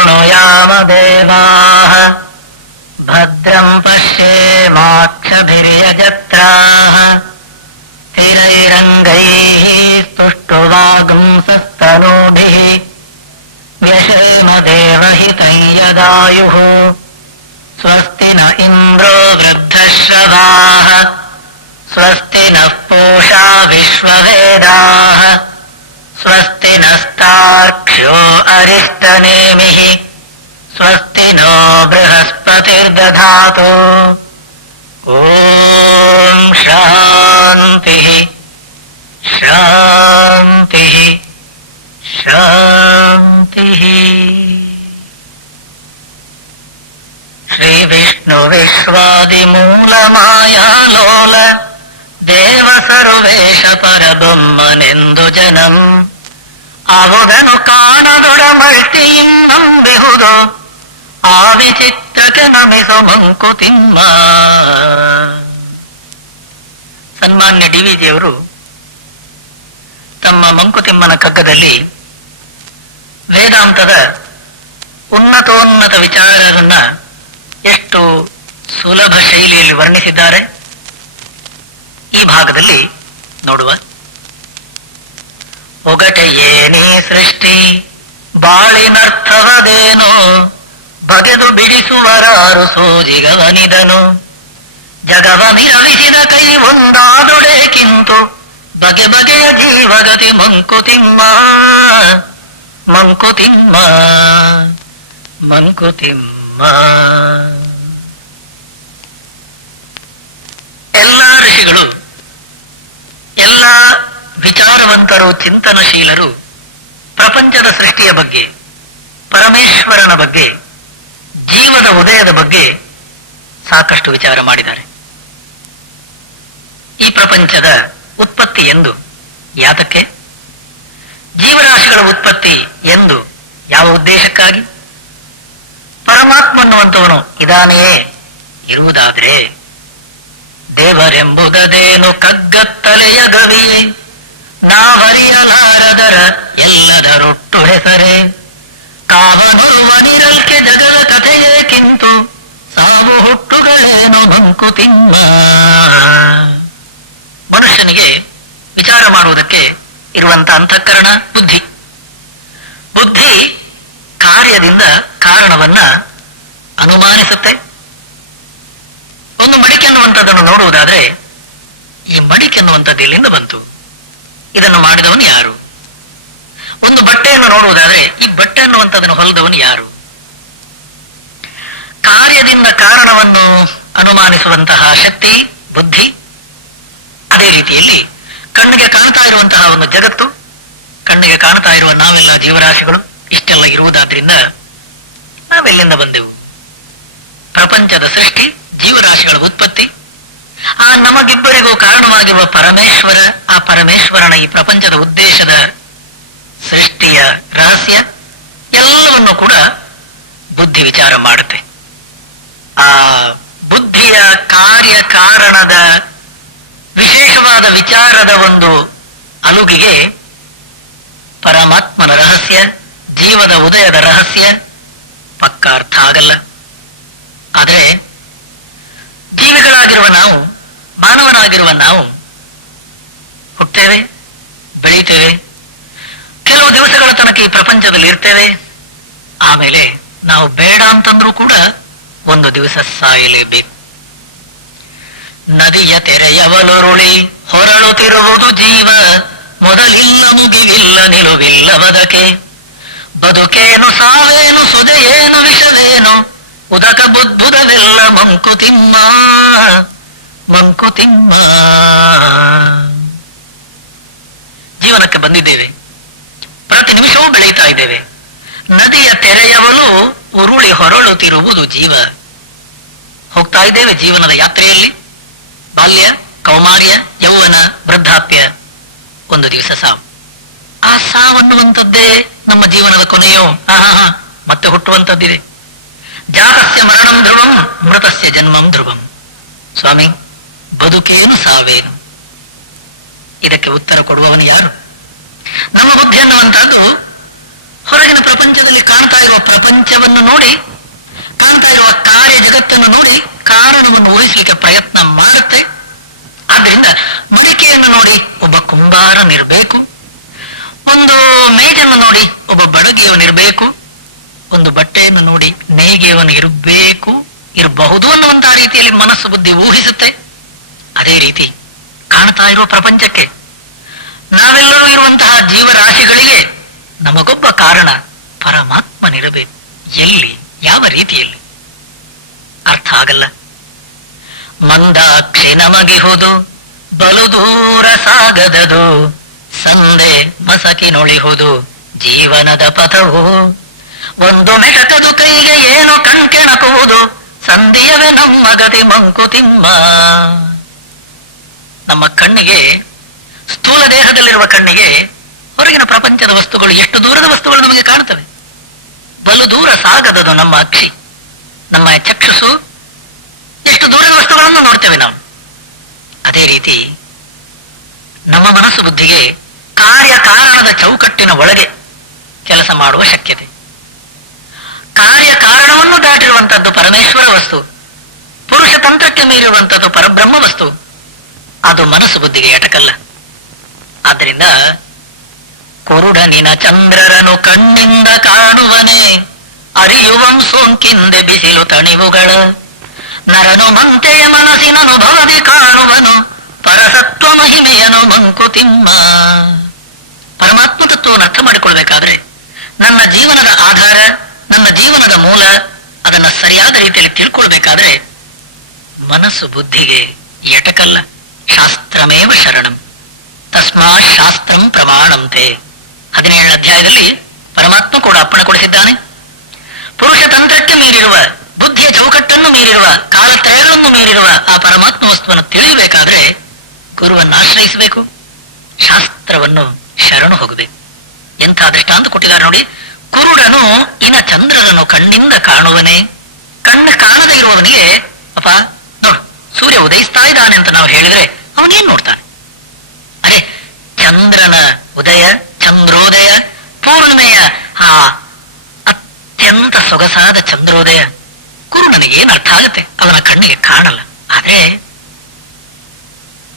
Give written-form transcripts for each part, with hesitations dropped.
ಶೃಣುಯಾಮ ದೇವಾಃ ಭದ್ರಂ ಪಶ್ಯೇಮಾಕ್ಷಭಿರ್ಯಜತ್ರಾಃ ಸ್ಥಿರೈರಂಗೈಃ ಸ್ತುಷ್ಟುವಾಗುಂಸಸ್ತನೂಭಿಃ ವ್ಯಶೇಮ ದೇವಹಿತಂ ಯದಾಯುಃ ಸ್ವಸ್ತಿ ನ ಇಂದ್ರೋ ವೃದ್ಧಶ್ರವಾಃ ಸ್ವಸ್ತಿ ನಃ ಪೂಷಾ ವಿಶ್ವವೇದಾಃ ಸ್ವಸ್ತಿ ನಸ್ತಾರ್ಕ್ಷ್ಯೋ ಅರಿಷ್ಟನೇಮಿಃ ಸ್ವಸ್ತಿ ನೋ ಬೃಹಸ್ಪತಿರ್ದಧಾತು. ಓಂ ಶಾಂತಿ ಶಾಂತಿ ಶಾಂತಿ. ಶ್ರೀ ವಿಷ್ಣು ವಿಶ್ವಾದಿಮೂಲ ಮಾಯಾಲೋಲ ದೇವ ಸರ್ವೇಶ ಪರಬೊಮ್ಮನೆಂದು ಜನಂ ಅವುದನು ಕಾಣದೊಡಮಳ್ತಿಯಿಂ ನಂಬಿಹುದು ಆ ವಿಚಿತ್ರಕ್ಕೆ ನಮಿಸು ಮಂಕುತಿಮ್ಮ. ಸನ್ಮಾನ್ಯ ಡಿವಿಜಿಯವರು ತಮ್ಮ ಮಂಕುತಿಮ್ಮನ ಕಗ್ಗದಲ್ಲಿ ವೇದಾಂತದ ಉನ್ನತೋನ್ನತ ವಿಚಾರವನ್ನ ಎಷ್ಟು ಸುಲಭ ಶೈಲಿಯಲ್ಲಿ ವರ್ಣಿಸಿದ್ದಾರೆ. ಈ ಭಾಗದಲ್ಲಿ ನೋಡುವ. ಒಗಟೆಯೇನೇ ಸೃಷ್ಟಿ ಬಾಳಿನರ್ಥವದೇನು ಬಗೆದು ಬಿಡಿಸುವರಾರು ಸೋಜಿಗವನಿದನು ಜಗವ ಮಿರವಿಸಿದ ಕೈ ಒಂದಾದೊಡೆಕಿಂತು ಬಗೆ ಬಗೆಯ ಜೀವಗತಿ ಮಂಕುತಿಮ್ಮ ಮಂಕುತಿಮ್ಮ ಮಂಕುತಿಮ್ಮ. ಎಲ್ಲ ಋಷಿಗಳು, ಎಲ್ಲ ವಿಚಾರವಂತರು, ಚಿಂತನಶೀಲರು ಪ್ರಪಂಚದ ಸೃಷ್ಟಿಯ ಬಗ್ಗೆ, ಪರಮೇಶ್ವರನ ಬಗ್ಗೆ, ಜೀವದ ಉದಯದ ಬಗ್ಗೆ ಸಾಕಷ್ಟು ವಿಚಾರ ಮಾಡಿದ್ದಾರೆ. ಈ ಪ್ರಪಂಚದ ಉತ್ಪತ್ತಿ ಎಂದು ಯಾತಕ್ಕೆ, ಜೀವರಾಶಿಗಳ ಉತ್ಪತ್ತಿ ಎಂದು ಯಾವ ಉದ್ದೇಶಕ್ಕಾಗಿ, ಪರಮಾತ್ಮ ಅನ್ನುವಂಥವನು ಇದಾನೆಯೇ ಇರುವುದಾದ್ರೆ ದೇವರೆಂಬುದೇನು ಕಗ್ಗತ್ತಲೆಯ ಗವಿಯೇ ನಾವರಿಯಲಾರದರ ಎಲ್ಲದರೊಟ್ಟು ಹೆಸರೇ ಕಾವನುರುವನಿರಲ್ಕೆ ಜಗದ ಕಥೆಯೇಕಿಂತು ಸಾವು ಹುಟ್ಟುಗಳೇನು ಮಂಕುತಿಮ್ಮ. ಮನುಷ್ಯನಿಗೆ ವಿಚಾರ ಮಾಡುವುದಕ್ಕೆ ಇರುವಂತ ಅಂತಃಕರಣ ಬುದ್ಧಿ. ಬುದ್ಧಿ ಕಾರ್ಯದಿಂದ ಕಾರಣವನ್ನ ಅನುಮಾನಿಸುತ್ತೆ. ಒಂದು ಮಡಿಕೆ ಅನ್ನುವಂಥದ್ದನ್ನು ನೋಡುವುದಾದ್ರೆ ಈ ಮಡಿಕೆ ಅನ್ನುವಂಥದ್ದು ಎಲ್ಲಿಂದ ಬಂತು, ಇದನ್ನು ಮಾಡಿದವನು ಯಾರು? ಒಂದು ಬಟ್ಟೆಯನ್ನು ನೋಡುವುದಾದ್ರೆ ಈ ಬಟ್ಟೆ ಅನ್ನುವಂಥದ್ದನ್ನು ಹೊಲಿದವನು ಯಾರು? ಕಾರ್ಯದಿಂದ ಕಾರಣವನ್ನು ಅನುಮಾನಿಸುವಂತಹ ಶಕ್ತಿ ಬುದ್ಧಿ. ಅದೇ ರೀತಿಯಲ್ಲಿ ಕಣ್ಣಿಗೆ ಕಾಣ್ತಾ ಇರುವಂತಹ ಒಂದು ಜಗತ್ತು, ಕಣ್ಣಿಗೆ ಕಾಣ್ತಾ ಇರುವ ನಾವೆಲ್ಲ ಜೀವರಾಶಿಗಳು ಇಷ್ಟೆಲ್ಲ ಇರುವುದಾದ್ರಿಂದ ನಾವೆಲ್ಲಿಂದ ಬಂದೆವು? ಪ್ರಪಂಚದ ಸೃಷ್ಟಿ, ಜೀವರಾಶಿಗಳ ಉತ್ಪತ್ತಿ, ಆ ನಮಗಿಬ್ಬರಿಗೂ ಕಾರಣವಾಗಿರುವ ಪರಮೇಶ್ವರ, ಆ ಪರಮೇಶ್ವರನ ಈ ಪ್ರಪಂಚದ ಉದ್ದೇಶದ ಸೃಷ್ಟಿಯ ರಹಸ್ಯ ಎಲ್ಲವನ್ನು ಕೂಡ ಬುದ್ಧಿ ವಿಚಾರ ಮಾಡುತ್ತೆ. ಆ ಬುದ್ಧಿಯ ಕಾರ್ಯ ಕಾರಣದ ವಿಶೇಷವಾದ ವಿಚಾರದ ಒಂದು ಅಲುಗಿಗೆ ಪರಮಾತ್ಮನ ರಹಸ್ಯ, ಜೀವದ ಉದಯದ ರಹಸ್ಯ ಪಕ್ಕ ಅರ್ಥ ಆಗಲ್ಲ. ಆದರೆ ಜೀವಿಗಳಾಗಿರುವ ನಾವು, ಮಾನವನಾಗಿರುವ ನಾವು ಹುಟ್ಟೇವೆ, ಬೆಳೀತೇವೆ, ಕೆಲವು ದಿವಸಗಳ ತನಕ ಈ ಪ್ರಪಂಚದಲ್ಲಿ ಇರ್ತೇವೆ. ಆಮೇಲೆ ನಾವು ಬೇಡ ಅಂತಂದ್ರೂ ಕೂಡ ಒಂದು ದಿವಸ ಸಾಯಲೇಬೇಕು. ನದಿಯ ತೆರೆಯವಲುರುಳಿ ಹೊರಳುತ್ತಿರುವುದು ಜೀವ, ಮೊದಲಿಲ್ಲ ಮುಗಿವಿಲ್ಲ ನಿಲುವಿಲ್ಲ ಬದಕೆ, ಬದುಕೇನು ಸಾವೇನು ಸುದೆಯೇನು ವಿಷವೇನು ಉದಕ ಬುದ್ಬುದವೆಲ್ಲ ಮಂಕುತಿಮ್ಮ ಮಂಕುತಿಮ್ಮ. ಜೀವನಕ್ಕೆ ಬಂದಿದ್ದೇವೆ, ಪ್ರತಿ ನಿಮಿಷವೂ ಬೆಳೀತಾ ಇದ್ದೇವೆ. ನದಿಯ ತೆರೆಯವಲು ಉರುಳಿ ಹೊರಳುತ್ತಿರುವುದು ಜೀವ. ಹೋಗ್ತಾ ಇದ್ದೇವೆ ಜೀವನದ ಯಾತ್ರೆಯಲ್ಲಿ. ಬಾಲ್ಯ, ಕೌಮಾರ್ಯ, ಯೌವನ, ವೃದ್ಧಾಪ್ಯ, ಒಂದು ದಿವಸ ಸಾವು. ಆ ಸಾವನ್ನುವಂಥದ್ದೇ ನಮ್ಮ ಜೀವನದ ಕೊನೆಯೋ ಮತ್ತೆ ಹುಟ್ಟುವಂಥದ್ದಿದೆ. ಜಾತಸ್ಯ ಮರಣಂ ಧ್ರುವಂ ಮೃತಸ್ಯ ಜನ್ಮಂ ಧ್ರುವಂ. ಸ್ವಾಮಿ, ಬದುಕೇನು ಸಾವೇನು, ಇದಕ್ಕೆ ಉತ್ತರ ಕೊಡುವವನು ಯಾರು? ನಮ್ಮ ಬುದ್ಧಿ ಅನ್ನುವಂಥದ್ದು ಹೊರಗಿನ ಪ್ರಪಂಚದಲ್ಲಿ ಕಾಣ್ತಾ ಇರುವ ಪ್ರಪಂಚವನ್ನು ನೋಡಿ, ಕಾಣ್ತಾ ಇರುವ ಕಾರ್ಯ ಜಗತ್ತನ್ನು ನೋಡಿ ಕಾರಣವನ್ನು ಊಹಿಸಲಿಕ್ಕೆ ಪ್ರಯತ್ನ ಮಾಡುತ್ತೆ. ಆದ್ರಿಂದ ಮಡಿಕೆಯನ್ನು ನೋಡಿ ಒಬ್ಬ ಕುಂಬಾರನಿರ್ಬೇಕು, ಒಂದು ಮೇಜನ್ನು ನೋಡಿ ಒಬ್ಬ ಬಡಗಿಯವನಿರ್ಬೇಕು, ಒಂದು ಬಟ್ಟೆಯನ್ನು ನೋಡಿ ನೇಯ್ಗೆಯವನು ಇರಬಹುದು ಅನ್ನುವಂತಹ ರೀತಿಯಲ್ಲಿ ಮನಸ್ಸು ಬುದ್ಧಿ ಊಹಿಸುತ್ತೆ. ಅದೇ ರೀತಿ ಕಾಣ್ತಾ ಇರುವ ಪ್ರಪಂಚಕ್ಕೆ, ನಾವೆಲ್ಲರೂ ಇರುವಂತಹ ಜೀವರಾಶಿಗಳಿಗೆ ನಮಗೊಬ್ಬ ಕಾರಣ ಪರಮಾತ್ಮನಿರಬೇಕು. ಎಲ್ಲಿ, ಯಾವ ರೀತಿಯಲ್ಲಿ ಅರ್ಥ ಆಗಲ್ಲ. ಮಂದಾಕ್ಷಿ ನಮಗಿಹುದು ಬಲು ದೂರ ಸಾಗದದು, ಸಂದೆ ಮಸಕಿನೊಳಿಹುದು ಜೀವನದ ಪಥವು, ಒಂದು ಮೆಟಕದು ಕೈಗೆ ಏನು ಕಣ್ಕೆಣಕುವುದು, ಸಂಧಿಯವೇ ನಮ್ಮ ಗತಿ ಮಂಕುತಿಮ್ಮ. ನಮ್ಮ ಕಣ್ಣಿಗೆ, ಸ್ಥೂಲ ದೇಹದಲ್ಲಿರುವ ಕಣ್ಣಿಗೆ ಹೊರಗಿನ ಪ್ರಪಂಚದ ವಸ್ತುಗಳು, ಎಷ್ಟು ದೂರದ ವಸ್ತುಗಳು ನಮಗೆ ಕಾಣುತ್ತವೆ. ಬಲು ದೂರ ಸಾಗದದು ನಮ್ಮ ಅಕ್ಷಿ, ನಮ್ಮ ಚಕ್ಷುಸು ಎಷ್ಟು ದೂರದ ವಸ್ತುಗಳನ್ನು ನೋಡ್ತೇವೆ ನಾವು. ಅದೇ ರೀತಿ ನಮ್ಮ ಮನಸ್ಸು ಬುದ್ಧಿಗೆ ಕಾರ್ಯಕಾರಣದ ಚೌಕಟ್ಟಿನ ಒಳಗೆ ಕೆಲಸ ಮಾಡುವ ಶಕ್ಯತೆ. ಕಾರ್ಯಕಾರಣವನ್ನು ದಾಟಿರುವಂತಹದ್ದು ಪರಮೇಶ್ವರ ವಸ್ತು, ಪುರುಷ ತಂತ್ರಕ್ಕೆ ಮೀರಿರುವಂತಹದ್ದು ಪರಬ್ರಹ್ಮ ವಸ್ತು. ಅದು ಮನಸ್ಸು ಬುದ್ಧಿಗೆ ಎಟಕಲ್ಲ. ಆದ್ದರಿಂದ ಕುರುಡನಿನ ಚಂದ್ರರನು ಕಣ್ಣಿಂದ ಕಾಣುವನೇ, ಅರಿಯುವಂ ಸೋಂಕಿಂದೆ ಬಿಸಿಲು ತಣಿವುಗಳ, ನರನು ಮಂತೆಯ ಮನಸ್ಸಿನ ಅನುಭವದಿ ಕಾಣುವನು, ಪರಸತ್ವ ಮಹಿಮೆಯನು ಮಂಕುತಿಮ್ಮ. ಪರಮಾತ್ಮ ತತ್ವವನ್ನು ಅರ್ಥ ಮಾಡಿಕೊಳ್ಬೇಕಾದ್ರೆ ನನ್ನ ಜೀವನದ ಆಧಾರ, ನನ್ನ ಜೀವನದ ಮೂಲ, ಅದನ್ನ ಸರಿಯಾದ ರೀತಿಯಲ್ಲಿ ತಿಳ್ಕೊಳ್ಬೇಕಾದ್ರೆ ಮನಸ್ಸು ಬುದ್ಧಿಗೆ ಎಟಕಲ್ಲ. ಶಾಸ್ತ್ರಮೇವ ಶರಣಂ ತಸ್ಮಾ ಶಾಸ್ತ್ರಂ ಪ್ರಮಾಣಂತೆ. 17ನೇ ಅಧ್ಯಾಯದಲ್ಲಿ ಪರಮಾತ್ಮ ಕೂಡ ಅಪ್ಪಣೆ ಕೊಡಿಸಿದ್ದಾನೆ. ಪುರುಷ ತಂತ್ರಕ್ಕೆ ಮೀರಿರುವ, ಬುದ್ಧಿಯ ಚೌಕಟ್ಟನ್ನು ಮೀರಿರುವ, ಕಾಲತ್ರಯಗಳನ್ನು ಮೀರಿರುವ ಆ ಪರಮಾತ್ಮ ವಸ್ತುವನ್ನು ತಿಳಿಯಬೇಕಾದ್ರೆ ಗುರುವನ್ನು ಆಶ್ರಯಿಸಬೇಕು, ಶಾಸ್ತ್ರವನ್ನು ಶರಣು ಹೋಗಬೇಕು. ಎಂಥ ದೃಷ್ಟಾಂತ ಕೊಟ್ಟಿದ್ದಾರೆ ನೋಡಿ. ಕುರುಡನು ಇನ ಚಂದ್ರನನ್ನು ಕಣ್ಣಿಂದ ಕಾಣುವನೇ. ಕಣ್ಣು ಕಾಣದೇ ಇರುವವನಿಗೆ, ಅಪ್ಪ ನೋಡು ಸೂರ್ಯ ಉದಯಿಸ್ತಾ ಇದ್ದಾನೆ ಅಂತ ನಾವು ಹೇಳಿದ್ರೆ ಅವನೇನ್ ನೋಡ್ತಾನೆ? ಅರೆ, ಚಂದ್ರನ ಉದಯ, ಚಂದ್ರೋದಯ, ಪೂರ್ಣಿಮೆಯ ಆ ಅತ್ಯಂತ ಸೊಗಸಾದ ಚಂದ್ರೋದಯ ಕುರುಡನಿಗೆ ಏನ್ ಅರ್ಥ ಆಗುತ್ತೆ? ಅವನ ಕಣ್ಣಿಗೆ ಕಾಣಲ್ಲ. ಆದ್ರೆ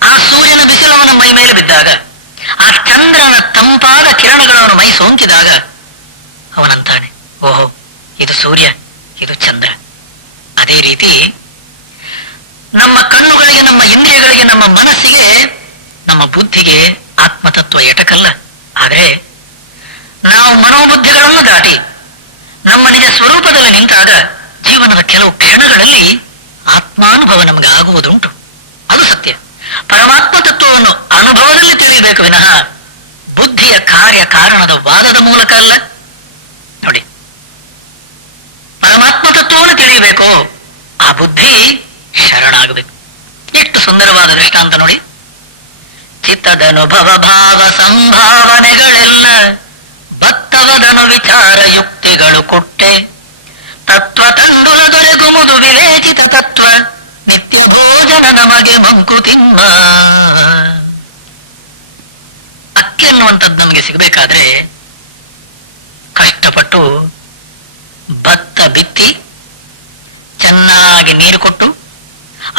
ಆ ಸೂರ್ಯನ ಬಿಸಿಲು ಅವನ ಮೈ ಮೇಲೆ ಬಿದ್ದಾಗ, ಆ ಚಂದ್ರನ ತಂಪಾದ ಕಿರಣಗಳು ಅವನ ಮೈ ಸೋಂಕಿದಾಗ ಅವನಂತಾನೆ, ಓಹೋ ಇದು ಸೂರ್ಯ, ಇದು ಚಂದ್ರ. ಅದೇ ರೀತಿ ನಮ್ಮ ಕಣ್ಣುಗಳಿಗೆ, ನಮ್ಮ ಇಂದ್ರಿಯಗಳಿಗೆ, ನಮ್ಮ ಮನಸ್ಸಿಗೆ, ನಮ್ಮ ಬುದ್ಧಿಗೆ ಆತ್ಮತತ್ವ ಎಟಕಲ್ಲ. ಆದ್ರೆ ನಾವು ಮನೋಬುದ್ಧಿಗಳನ್ನು ದಾಟಿ ನಮ್ಮ ನಿಜ ಸ್ವರೂಪದಲ್ಲಿ ನಿಂತಾಗ ಜೀವನದ ಕೆಲವು ಕ್ಷಣಗಳಲ್ಲಿ ಆತ್ಮಾನುಭವ ನಮಗೆ ಆಗುವುದುಂಟು. ಅದು ಸತ್ಯ. ಪರಮಾತ್ಮ ತತ್ವವನ್ನು ಅನುಭವದಲ್ಲಿ ತಿಳಿಯಬೇಕು ವಿನಃ ಬುದ್ಧಿಯ ಕಾರ್ಯ ಕಾರಣದ ವಾದದ ಮೂಲಕ ಅಲ್ಲ. ನೋಡಿ, ಪರಮಾತ್ಮ ತತ್ವವನ್ನು ತಿಳಿಯಬೇಕು, ಆ ಬುದ್ಧಿ ಶರಣಾಗಬೇಕು. ಎಷ್ಟು ಸುಂದರವಾದ ದೃಷ್ಟಾಂತ ನೋಡಿ. ಚಿತ್ತದನುಭವ ಭಾವ ಸಂಭಾವನೆಗಳೆಲ್ಲ ಬತ್ತವದನು ವಿಚಾರ ಯುಕ್ತಿಗಳು ಕೊಟ್ಟೆ, ತತ್ವ ತಂಡುಲ ದೊರೆಗುಮುದು ವಿವೇಚಿತ ತತ್ವ, ನಿತ್ಯ ಭೋಜನ ನಮಗೆ ಮಂಕುತಿಮ್ಮ. ಅಕ್ಕಿ ಅನ್ನುವಂಥದ್ದು ನಮಗೆ ಸಿಗಬೇಕಾದ್ರೆ ಕಷ್ಟಪಟ್ಟು ಭತ್ತ ಬಿತ್ತಿ ಚೆನ್ನಾಗಿ ನೀರು ಕೊಟ್ಟು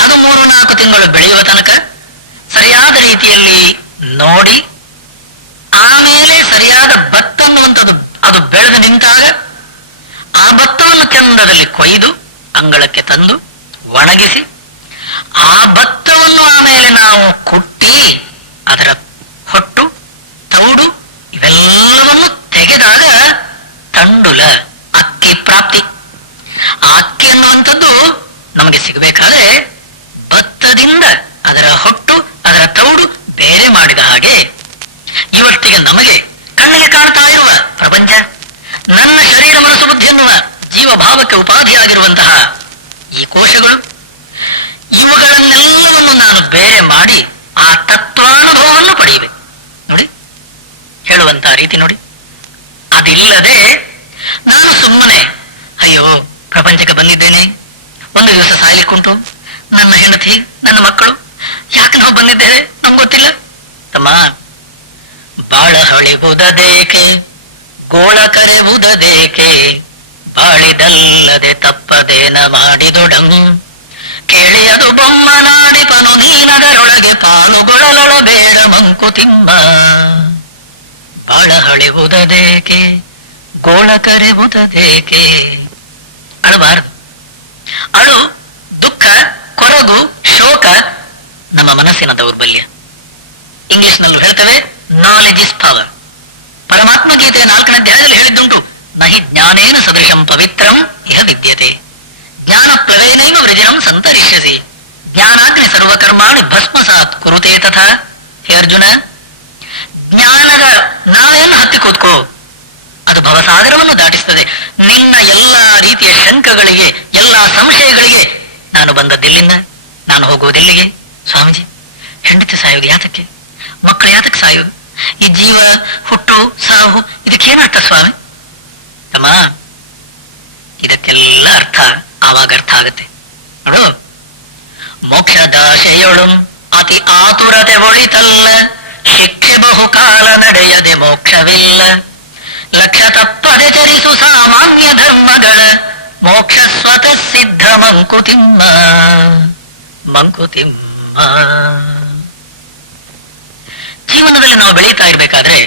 ಅದು 3-4 ತಿಂಗಳು ಬೆಳೆಯುವ ತನಕ ಸರಿಯಾದ ರೀತಿಯಲ್ಲಿ ನೋಡಿ, ಆಮೇಲೆ ಸರಿಯಾದ ಭತ್ತ ಅನ್ನುವಂಥದ್ದು ಅದು ಬೆಳೆದು ನಿಂತಾಗ ಆ ಭತ್ತವನ್ನು ಚಂದದಲ್ಲಿ ಕೊಯ್ದು ಅಂಗಳಕ್ಕೆ ತಂದು ಒಣಗಿಸಿ, ಆ ಭತ್ತವನ್ನು ಆಮೇಲೆ ನಾವು ಕುಟ್ಟಿ ಅದರ ಹೊಟ್ಟು, ತೌಡು ಇವೆಲ್ಲವನ್ನು ತೆಗೆದಾಗ ತಂಡುಲ ಅಕ್ಕಿ ಪ್ರಾಪ್ತಿ. ಆ ಅಕ್ಕಿ ಅನ್ನುವಂಥದ್ದು ನಮಗೆ ಸಿಗಬೇಕಾದ್ರೆ ಭತ್ತದಿಂದ ಅದರ ಹೊಟ್ಟು, ಅದರ ತೌಡು ಬೇರೆ ಮಾಡಿದ ಹಾಗೆ ಇವತ್ತಿಗೆ ನಮಗೆ ಕಣ್ಣಿಗೆ ಕಾಣ್ತಾ ಇರುವ ಪ್ರಪಂಚ, ನನ್ನ ಶರೀರ ಮನಸ್ಸು ಬುದ್ಧಿ ಎನ್ನುವ ಜೀವಭಾವಕ್ಕೆ ಉಪಾಧಿಯಾಗಿರುವಂತಹ ಈ ಕೋಶಗಳು, ಇವುಗಳನ್ನೆಲ್ಲವನ್ನು ನಾನು ಬೇರೆ ಮಾಡಿ ಆ ತತ್ವಾನುಭವವನ್ನು ಪಡೆಯಬೇಕು. ನೋಡಿ, ಹೇಳುವಂತಹ ರೀತಿ ನೋಡಿ. ಅದಿಲ್ಲದೆ ನಾನು ಸುಮ್ಮನೆ ಅಯ್ಯೋ ಪ್ರಪಂಚಕ್ಕೆ ಬಂದಿದ್ದೇನೆ, ಒಂದು ದಿವಸ ಸಾಯಲಿಕ್ಕುಂಟು, ನನ್ನ ಹೆಂಡತಿ, ನನ್ನ ಮಕ್ಕಳು, ಯಾಕೆ ನಾವು ಬಂದಿದ್ದೇವೆ ನಮ್ಗೆ ಗೊತ್ತಿಲ್ಲ. ತಮ್ಮ ಬಾಳ ಹಳಿಗುವುದೇಕೆ ಗೋಳ ಕರೆವುದೇಕೆ ಬಾಳಿದಲ್ಲದೆ ತಪ್ಪದೇನ ಮಾಡಿದೊಡಂ ಕೇಳಿಯದು ಬೊಮ್ಮನಾಡಿಪನು ನೀನದರೊಳಗೆ ಪಾಲುಗೊಳ್ಳಲೊಳಬೇಡ ಮಂಕುತಿಮ್ಮ. ಬಾಳ ಹಳೆವುದೇಕೆ ಗೋಳ ಕರೆವುದೇಕೆ. ಅಳಬಾರದು. ಅಳು, ದುಃಖ, ಕೊರಗು, ಶೋಕ ನಮ್ಮ ಮನಸ್ಸಿನ ದೌರ್ಬಲ್ಯ. ಇಂಗ್ಲಿಷ್ ನಲ್ಲೂ ಹೇಳ್ತೇವೆ ನಾಲೆಜ್ ಇಸ್ ಪವರ್. ಪರಮಾತ್ಮ ಗೀತೆಯ 4ನೇ ಅಧ್ಯಾಯದಲ್ಲಿ ಹೇಳಿದ್ದುಂಟು, ನಹಿ ಜ್ಞಾನೇನ ಸದೃಶಂ ಪವಿತ್ರಂ ಇಹ ವಿದ್ಯತೆ ಜ್ಞಾನ ಪ್ಲವೇನೈವ ವೃಜಿನಂ ಸಂತರಿಷ್ಯಸಿ ಜ್ಞಾನಾಗ್ನಿ ಸರ್ವಕರ್ಮಾಣಿ ಭಸ್ಮಸಾತ್ ಕುರುತೆ ತಥಾ. ಹೇ ಅರ್ಜುನ, ಜ್ಞಾನದ ನಾವೆಯನ್ನು ಹತ್ತಿ ಕೂತ್ಕೋ, ಅದು ಭವಸಾಗರವನ್ನು ದಾಟಿಸ್ತದೆ. ನಿನ್ನ ಎಲ್ಲಾ ರೀತಿಯ ಶಂಕಗಳಿಗೆ, ಎಲ್ಲಾ ಸಂಶಯಗಳಿಗೆ ನಾನು ಬಂದದ್ದೆಲ್ಲಿಂದ, ನಾನು ಹೋಗುವುದೆಲ್ಲಿಗೆ? ಸ್ವಾಮೀಜಿ, ಹೆಂಡತಿ ಸಾಯೋದು ಯಾತಕ್ಕೆ? ಮಕ್ಕಳು ಯಾತಕ್ಕೆ ಸಾಯೋದು? ಈ ಜೀವ, ಹುಟ್ಟು, ಸಾವು ಇದಕ್ಕೇನರ್ಥ ಸ್ವಾಮಿ? ತಮ್ಮ, ಇದಕ್ಕೆಲ್ಲ ಅರ್ಥ ಆವಾಗ ಅರ್ಥ ಆಗುತ್ತೆ ನೋಡು. ಮೋಕ್ಷದಾಶೆಯೊಳು ಅತಿ ಆತುರತೆ ಒಳಿತಲ್ಲ, ಶಿಕ್ಷೆ ಬಹುಕಾಲ ನಡೆಯದೆ ಮೋಕ್ಷವಿಲ್ಲ. ಲಕ್ಷ ತಪ್ಪದೆ ಚರಿಸು ಸಾಮಾನ್ಯ ಧರ್ಮಗಳ ಮೋಕ್ಷ ಸ್ವತಃ ಸಿದ್ಧ ಮಂಕುತಿಮ್ಮ. ಮಂಕುತಿಮ್ಮ. ಜೀವನದಲ್ಲಿ ನಾವು ಬೆಳೀತಾ ಇರ್ಬೇಕಾದ್ರೆ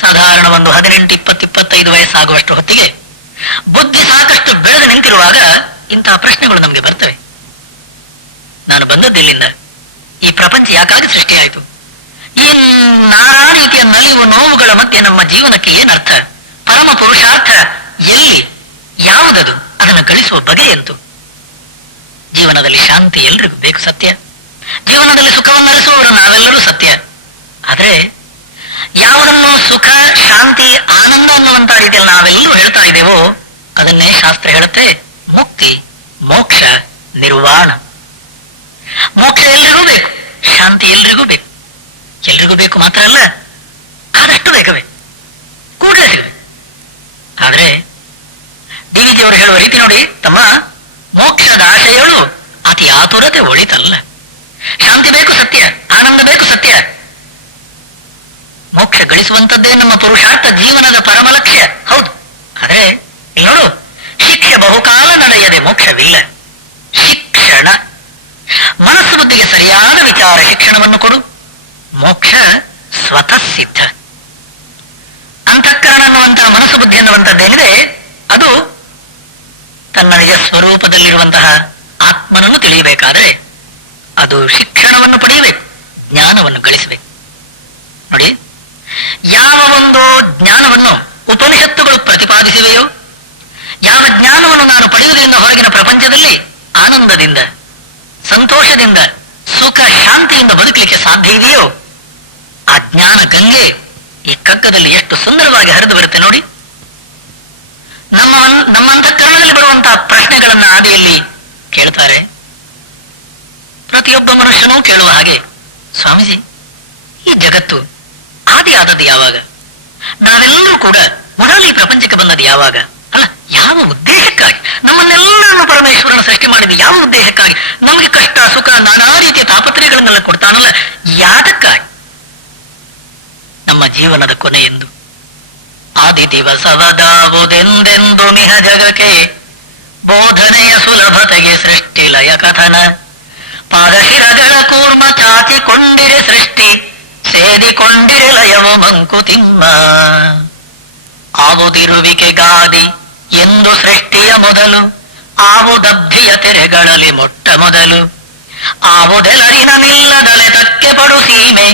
ಸಾಧಾರಣ ಒಂದು 18, 20, 25 ವಯಸ್ಸಾಗುವಷ್ಟು ಹೊತ್ತಿಗೆ ಬುದ್ಧಿ ಸಾಕಷ್ಟು ಬೆಳೆದು ನಿಂತಿರುವಾಗ ಇಂತಹ ಪ್ರಶ್ನೆಗಳು ನಮಗೆ ಬರ್ತವೆ. ನಾನು ಬಂದದ್ದೆಲ್ಲಿಂದ? ಈ ಪ್ರಪಂಚ ಯಾಕಾಗಿ ಸೃಷ್ಟಿಯಾಯಿತು? ಈ ನಾನಾ ರೀತಿಯ ನಲಿವು ನೋವುಗಳ ಮಧ್ಯೆ ನಮ್ಮ ಜೀವನಕ್ಕೆ ಏನರ್ಥ? ಪರಮ ಪುರುಷಾರ್ಥ ಎಲ್ಲಿ? ಯಾವುದದು? ಅದನ್ನು ಗಳಿಸುವ ಬಗೆ ಎಂತು? ಜೀವನದಲ್ಲಿ ಶಾಂತಿ ಎಲ್ರಿಗೂ ಬೇಕು, ಸತ್ಯ. ಜೀವನದಲ್ಲಿ ಸುಖವನ್ನು ಅರಿಸುವವರು ನಾವೆಲ್ಲರೂ, ಸತ್ಯ. ಆದ್ರೆ ಯಾವುದನ್ನು ಸುಖ, ಶಾಂತಿ, ಆನಂದ ಅನ್ನುವಂತ ರೀತಿಯಲ್ಲಿ ನಾವೆಲ್ಲರೂ ಹೇಳ್ತಾ ಇದ್ದೇವೋ ಅದನ್ನೇ ಶಾಸ್ತ್ರ ಹೇಳುತ್ತೆ ಮುಕ್ತಿ, ಮೋಕ್ಷ, ನಿರ್ವಾಣ. ಮೋಕ್ಷ ಎಲ್ರಿಗೂ ಬೇಕು, ಶಾಂತಿ ಎಲ್ರಿಗೂ ಬೇಕು. ಎಲ್ರಿಗೂ ಬೇಕು ಮಾತ್ರ ಅಲ್ಲ, ಆದಷ್ಟು ಬೇಕವೇ, ಕೂಡಲೇ ಸಿಗಬೇಕು. ಆದ್ರೆ ಡಿವಿಜಿಯವರು ಹೇಳುವ ರೀತಿ ನೋಡಿ ತಮ್ಮ, ಮೋಕ್ಷದ ಆಶೆಗಳು ಅತಿ ಆತುರತೆ ಒಳಿತಲ್ಲ. ಶಾಂತಿ ಬೇಕು ಸತ್ಯ, ಆನಂದ ಬೇಕು ಸತ್ಯ. ಮೋಕ್ಷ ಗಳಿಸುವಂತದ್ದೇ ನಮ್ಮ ಪುರುಷಾರ್ಥ, ಜೀವನದ ಪರಮ ಲಕ್ಷ್ಯ, ಹೌದು. ಆದ್ರೆ ಇಲ್ಲಿ ನೋಡು, ಶಿಕ್ಷೆ ಬಹುಕಾಲ ನಡೆಯದೆ ಮೋಕ್ಷವಿಲ್ಲ. ಶಿಕ್ಷಣ, ಮನಸ್ಸು ಬುದ್ಧಿಗೆ ಸರಿಯಾದ ವಿಚಾರ ಶಿಕ್ಷಣವನ್ನು ಕೊಡು, ಮೋಕ್ಷ ಸ್ವತಃ ಸಿದ್ಧ. ಅಂತಃಕರಣ ಅನ್ನುವಂತಹ ಮನಸ್ಸು ಬುದ್ಧಿ ಅನ್ನುವಂಥದ್ದೇನಿದೆ, ಅದು ತನ್ನ ನಿಜ ಸ್ವರೂಪದಲ್ಲಿರುವಂತಹ ಆತ್ಮನನ್ನು ತಿಳಿಯಬೇಕಾದ್ರೆ ಅದು ಶಿಕ್ಷಣವನ್ನು ಪಡೆಯಬೇಕು, ಜ್ಞಾನವನ್ನು ಗಳಿಸಬೇಕು. ನೋಡಿ, ಯಾವ ಒಂದು ಜ್ಞಾನವನ್ನು ಉಪನಿಷತ್ತುಗಳು ಪ್ರತಿಪಾದಿಸಿವೆಯೋ, ಯಾವ ಜ್ಞಾನವನ್ನು ನಾನು ಪಡೆಯುವುದರಿಂದ ಹೊರಗಿನ ಪ್ರಪಂಚದಲ್ಲಿ ಆನಂದದಿಂದ, ಸಂತೋಷದಿಂದ, ಸುಖ, ಶಾಂತಿಯಿಂದ ಬದುಕಲಿಕ್ಕೆ ಸಾಧ್ಯ ಇದೆಯೋ ಆ ಜ್ಞಾನ ಗಂಗೆ ಈ ಕಗ್ಗದಲ್ಲಿ ಎಷ್ಟು ಸುಂದರವಾಗಿ ಹರಿದು ಬರುತ್ತೆ ನೋಡಿ. ನಮ್ಮ ಅಂತಃಕರಣದಲ್ಲಿ ಬರುವಂತಹ ಪ್ರಶ್ನೆಗಳನ್ನ ಆದಿಯಲ್ಲಿ ಕೇಳ್ತಾರೆ. ಪ್ರತಿಯೊಬ್ಬ ಮನುಷ್ಯನೂ ಕೇಳುವ ಹಾಗೆ, ಸ್ವಾಮೀಜಿ, ಈ ಜಗತ್ತು ಆದಿ ಆದದ್ದು ಯಾವಾಗ? ನಾವೆಲ್ಲರೂ ಕೂಡ ಮೊದಲು ಈ ಪ್ರಪಂಚಕ್ಕೆ ಬಂದದ್ದು ಯಾವಾಗ? ಅಲ್ಲ, ಯಾವ ಉದ್ದೇಶಕ್ಕಾಗಿ ನಮ್ಮನ್ನೆಲ್ಲರನ್ನು ಪರಮೇಶ್ವರನ ಸೃಷ್ಟಿ ಮಾಡಿದ್ದು? ಯಾವ ಉದ್ದೇಶಕ್ಕಾಗಿ? ನಮಗೆ ಕಷ್ಟ, ಸುಖ, ನಾನಾ ರೀತಿಯ ತಾಪತ್ರಯಗಳನ್ನೆಲ್ಲ ಕೊಡ್ತಾನಲ್ಲ, ಯಾತಕ್ಕಾಗಿ? ನಮ್ಮ ಜೀವನದ ಕೊನೆಯೆಂದು ಆದಿ ದಿವಸವದಾವುದೆಂದೆಂದು ಮಿಹ ಜಗಕ್ಕೆ ಬೋಧನೆಯ ಸುಲಭತೆಗೆ ಸೃಷ್ಟಿ ಲಯ ಕಥನ ಪಾದಶಿರಗಳ ಕೂರ್ಮ ಚಾಚಿಕೊಂಡಿರೆ ಸೃಷ್ಟಿ ಸೇದಿಕೊಂಡಿರೆ ಲಯವು ಮಂಕುತಿಮ್ಮ. ಆವುದಿರುವಿಕೆ ಗಾದಿ ಎಂದು ಸೃಷ್ಟಿಯ ಮೊದಲು ಆವುದಬ್ಧಿಯ ತೆರೆಗಳಲ್ಲಿ ಮೊಟ್ಟ ಮೊದಲು ಆವುದೆಲರಿನ ನಿಲ್ಲದಲೆ ತಕ್ಕೆ ಪಡು ಸೀಮೆ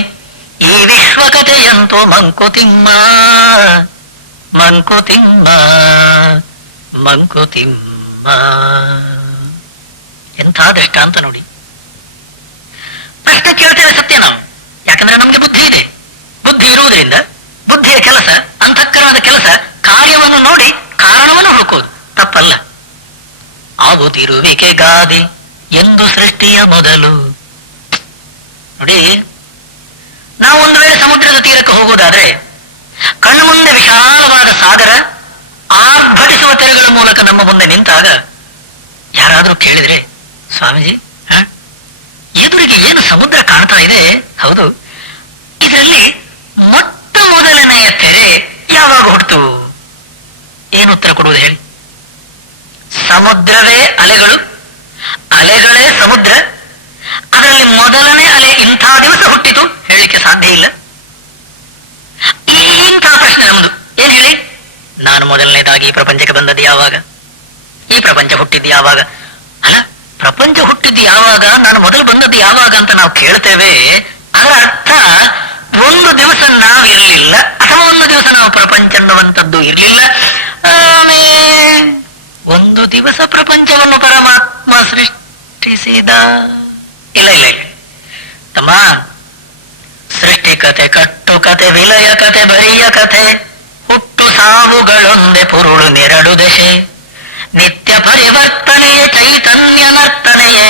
ಈ ವಿಶ್ವಕಥೆಯಂತೂ ಮಂಕುತಿಮ್ಮ. ಮಂಕುತಿಮ್ಮ, ಮಂಕುತಿಮ್ಮ. ಎಂಥ ದೃಷ್ಟಾಂತ ನೋಡಿ. ಪ್ರಶ್ನೆ ಕೇಳ್ತೇವೆ ಸತ್ಯ ನಾವು, ಯಾಕಂದ್ರೆ ನಮ್ಗೆ ಬುದ್ಧಿ ಇದೆ. ಬುದ್ಧಿ ಇರುವುದರಿಂದ ಬುದ್ಧಿಯ ಕೆಲಸ, ಅಂತಃಕರಣದ ಕೆಲಸ, ಕಾರ್ಯವನ್ನು ನೋಡಿ ಕಾರಣವನ್ನು ಹುಡುಕೋದು, ತಪ್ಪಲ್ಲ. ಆಗುತ್ತಿರುವಿಕೆ ಗಾದಿ ಎಂದು ಸೃಷ್ಟಿಯ ಮೊದಲು. ನೋಡಿ, ನಾವು ಒಂದು ವೇಳೆ ಸಮುದ್ರದ ತೀರಕ್ಕೆ ಹೋಗುವುದಾದ್ರೆ ಕಣ್ಣು ಮುಂದೆ ವಿಶಾಲವಾದ ಸಾಗರ ಆರ್ಭಟಿಸುವ ತೆರೆಗಳ ಮೂಲಕ ನಮ್ಮ ಮುಂದೆ ನಿಂತಾಗ ಯಾರಾದ್ರೂ ಕೇಳಿದ್ರೆ, ಸ್ವಾಮೀಜಿ, ಎದುರಿಗೆ ಏನು ಸಮುದ್ರ ಕಾಣ್ತಾ ಇದೆ? ಹೌದು, ಇದರಲ್ಲಿ ಮೊಟ್ಟ ಮೊದಲನೆಯ ತೆರೆ ಯಾವಾಗ ಹುಟ್ಟಿತು? ಏನು ಉತ್ತರ ಕೊಡುವುದು ಹೇಳಿ? ಸಮುದ್ರವೇ ಅಲೆಗಳು, ಅಲೆಗಳೇ ಸಮುದ್ರ, ಅದರಲ್ಲಿ ಮೊದಲನೇ ಅಲೆ ಇಂಥ ದಿವಸ ಹುಟ್ಟಿತು ಹೇಳಲಿಕ್ಕೆ ಸಾಧ್ಯ ಇಲ್ಲ. ಇಂಥ ಪ್ರಶ್ನೆ ನಮ್ದು. ಏನ್ ಹೇಳಿ? ನಾನು ಮೊದಲನೇದಾಗಿ ಈ ಪ್ರಪಂಚಕ್ಕೆ ಬಂದದ್ದು ಯಾವಾಗ? ಈ ಪ್ರಪಂಚ ಹುಟ್ಟಿದ್ದು ಯಾವಾಗ? ಅಲ್ಲ, ಪ್ರಪಂಚ ಹುಟ್ಟಿದ್ದು ಯಾವಾಗ, ನಾನು ಮೊದಲು ಬಂದದ್ದು ಯಾವಾಗ ಅಂತ ನಾವು ಕೇಳ್ತೇವೆ. ಅದರ ಅರ್ಥ ಒಂದು ದಿವಸ ನಾವು ಇರಲಿಲ್ಲ, ಅಥವಾ ಒಂದು ದಿವಸ ನಾವು ಪ್ರಪಂಚ ಅನ್ನುವಂಥದ್ದು ಇರಲಿಲ್ಲ. ಒಂದು ದಿವಸ ಪ್ರಪಂಚವನ್ನು ಪರಮಾತ್ಮ ಸೃಷ್ಟಿಸಿದ. ಇಲ್ಲ ಇಲ್ಲ ಇಲ್ಲ ತಮ್ಮ, ಸೃಷ್ಟಿ ಕತೆ, ಕಟ್ಟು ಕತೆ, ವಿಲಯ ಕತೆ, ಬರಿಯ ಕತೆ, ಹುಟ್ಟು ಸಾವುಗಳೊಂದೆ ಪುರುಳು ನೆರಡು ದಶೆ, ನಿತ್ಯ ಪರಿವರ್ತನೆಯೇ ಚೈತನ್ಯ ನರ್ತನೆಯೇ,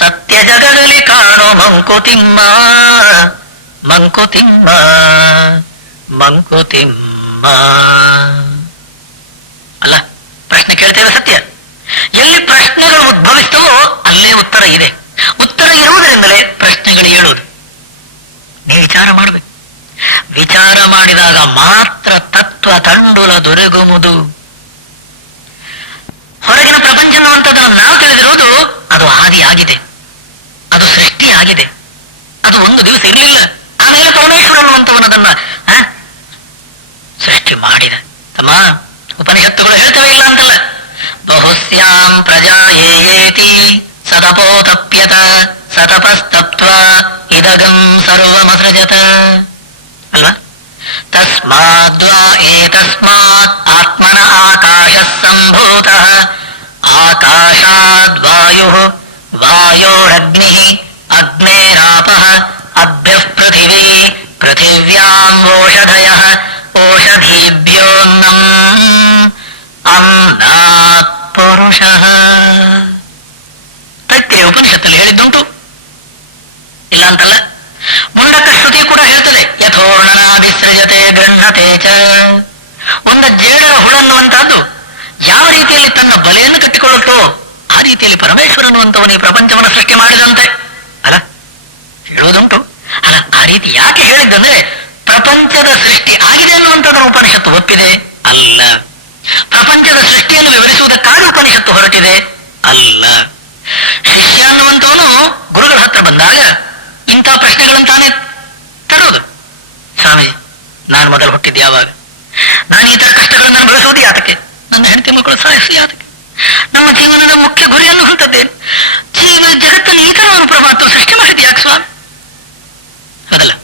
ಸತ್ಯ ಜಗದಲ್ಲಿ ಕಾಣೋ ಮಂಕುತಿಮ್ಮ ಮಂಕುತಿಮ್ಮ ಮಂಕುತಿಮ್ಮ. ಅಲ್ಲ, ಪ್ರಶ್ನೆ ಕೇಳ್ತೇವೆ ಸತ್ಯ. ಎಲ್ಲಿ ಪ್ರಶ್ನೆಗಳು ಉದ್ಭವಿಸ್ತವೋ ಅಲ್ಲೇ ಉತ್ತರ ಇದೆ. ಉತ್ತರ ಇರುವುದರಿಂದಲೇ ಪ್ರಶ್ನೆಗಳು ಹೇಳುವುದು. ನೀವು ವಿಚಾರ ಮಾಡಬೇಕು. ವಿಚಾರ ಮಾಡಿದಾಗ ಮಾತ್ರ ತತ್ವ ತಂಡುಲ ದೊರೆಗುವುದು. ಹೊರಗಿನ ಪ್ರಪಂಚ ಅನ್ನುವಂಥದ್ದನ್ನು ನಾವು ತಿಳಿದಿರುವುದು ಅದು ಆದಿಯಾಗಿದೆ, ಅದು ಸೃಷ್ಟಿಯಾಗಿದೆ, ಅದು ಒಂದು ದಿವಸ ಇರಲಿಲ್ಲ. ಆಮೇಲೆ ಪರಮೇಶ್ವರ ಅನ್ನುವಂಥವನ್ನದನ್ನ ಸೃಷ್ಟಿ ಮಾಡಿದ. ತಮ್ಮ, ಉಪನಿಷತ್ತುಗಳು ಹೇಳ್ತವೆ ಇಲ್ಲ ಅಂತಲ್ಲ. ಬಹುಸ್ಯಾಂ ಪ್ರಜಾ ಏಯೇತಿ ಸತಪೋತಪ್ಯತ ಸತಪಸ್ತಪ್ತ್ವ ಇದಗಂ ಸರ್ವಮಸೃಜತ ಅಲ್ವಾ? ತಸ್ಮಾದ್ವಾ ಏತಸ್ಮಾತ್ ಆತ್ಮನ ಆಕಾಶಃ ಸಂಭೂತಃ, ಆಕಾಶಾದ್ವಾಯುಃ ವಾಯೋರಗ್ನಿಃ ಅಗ್ನೇರಾಪಃ ಅಭ್ಯಃ ಪೃಥಿವೀ ಪೃಥಿವ್ಯಾಂ ಓಷಧಯಃ ಓಷಧೀಭ್ಯೋನ್ನಂ ಅನ್ನಾತ್ ಪುರುಷಃ. ತೈತ್ರೇಯ ಉಪನಿಷತ್ತಲ್ಲಿ ಹೇಳಿದ್ದುಂಟು, ಇಲ್ಲ ಅಂತಲ್ಲ. ಮುಂಡಕ ಶ್ರುತಿ ಕೂಡ ಹೇಳ್ತದೆ, ಯಥೋರ್ಣನಾಭಿಸೃಜತೆ ಗೃಹತೆ ಚ. ಒಂದು ಜೇಡರ ಹುಳನ್ನುವಂತಹದ್ದು ಯಾವ ರೀತಿಯಲ್ಲಿ ತನ್ನ ಬಲೆಯನ್ನು ಕಟ್ಟಿಕೊಳ್ಳುತ್ತೋ ಆ ರೀತಿಯಲ್ಲಿ ಪರಮೇಶ್ವರ ಅನ್ನುವಂಥವನು ಈ ಪ್ರಪಂಚವನ್ನು ಸೃಷ್ಟಿ ಮಾಡಿದಂತೆ ಅಲ್ಲ ಹೇಳುವುದುಂಟು. ಅಲ್ಲ, ಆ ರೀತಿ ಯಾಕೆ ಹೇಳಿದ್ದಂದ್ರೆ ಪ್ರಪಂಚದ ಸೃಷ್ಟಿ ಆಗಿದೆ ಅನ್ನುವಂಥದ್ದರ ಉಪನಿಷತ್ತು ಒಪ್ಪಿದೆ ಅಲ್ಲ. ಪ್ರಪಂಚದ ಸೃಷ್ಟಿಯನ್ನು ವಿವರಿಸುವುದಕ್ಕಾಗಿ ಉಪನಿಷತ್ತು ಹೊರಟಿದೆ ಅಲ್ಲ. ಶಿಷ್ಯ ಅನ್ನುವಂಥವನು ಗುರುಗಳ ಹತ್ರ ಬಂದಾಗ ಇಂಥ ಪ್ರಶ್ನೆಗಳನ್ನು ತಾನೇ ತರೋದು. ಸ್ವಾಮೀಜಿ, ನಾನು ಮೊದಲು ಹುಟ್ಟಿದ್ದು ಯಾವಾಗ? ನಾನು ಈ ತರ ಕಷ್ಟಗಳನ್ನು ಅನುಭವಿಸುವುದು ಯಾತಕ್ಕೆ? ನನ್ನ ಹೆಂಡತಿ ಮಕ್ಕಳು ಸಾಯಿಸಿ ಯಾತಕ್ಕೆ? ನಮ್ಮ ಜೀವನದ ಮುಖ್ಯ ಗುರಿ ಅನ್ನುವಂಥದ್ದೇನು? ಜಗತ್ತನ್ನು ಈ ತರವನ್ನು ಪರಮಾತ್ಮ ಸೃಷ್ಟಿ ಮಾಡಿದ ಯಾಕೆ ಸ್ವಾಮಿ? ಹೌದಲ್ಲ?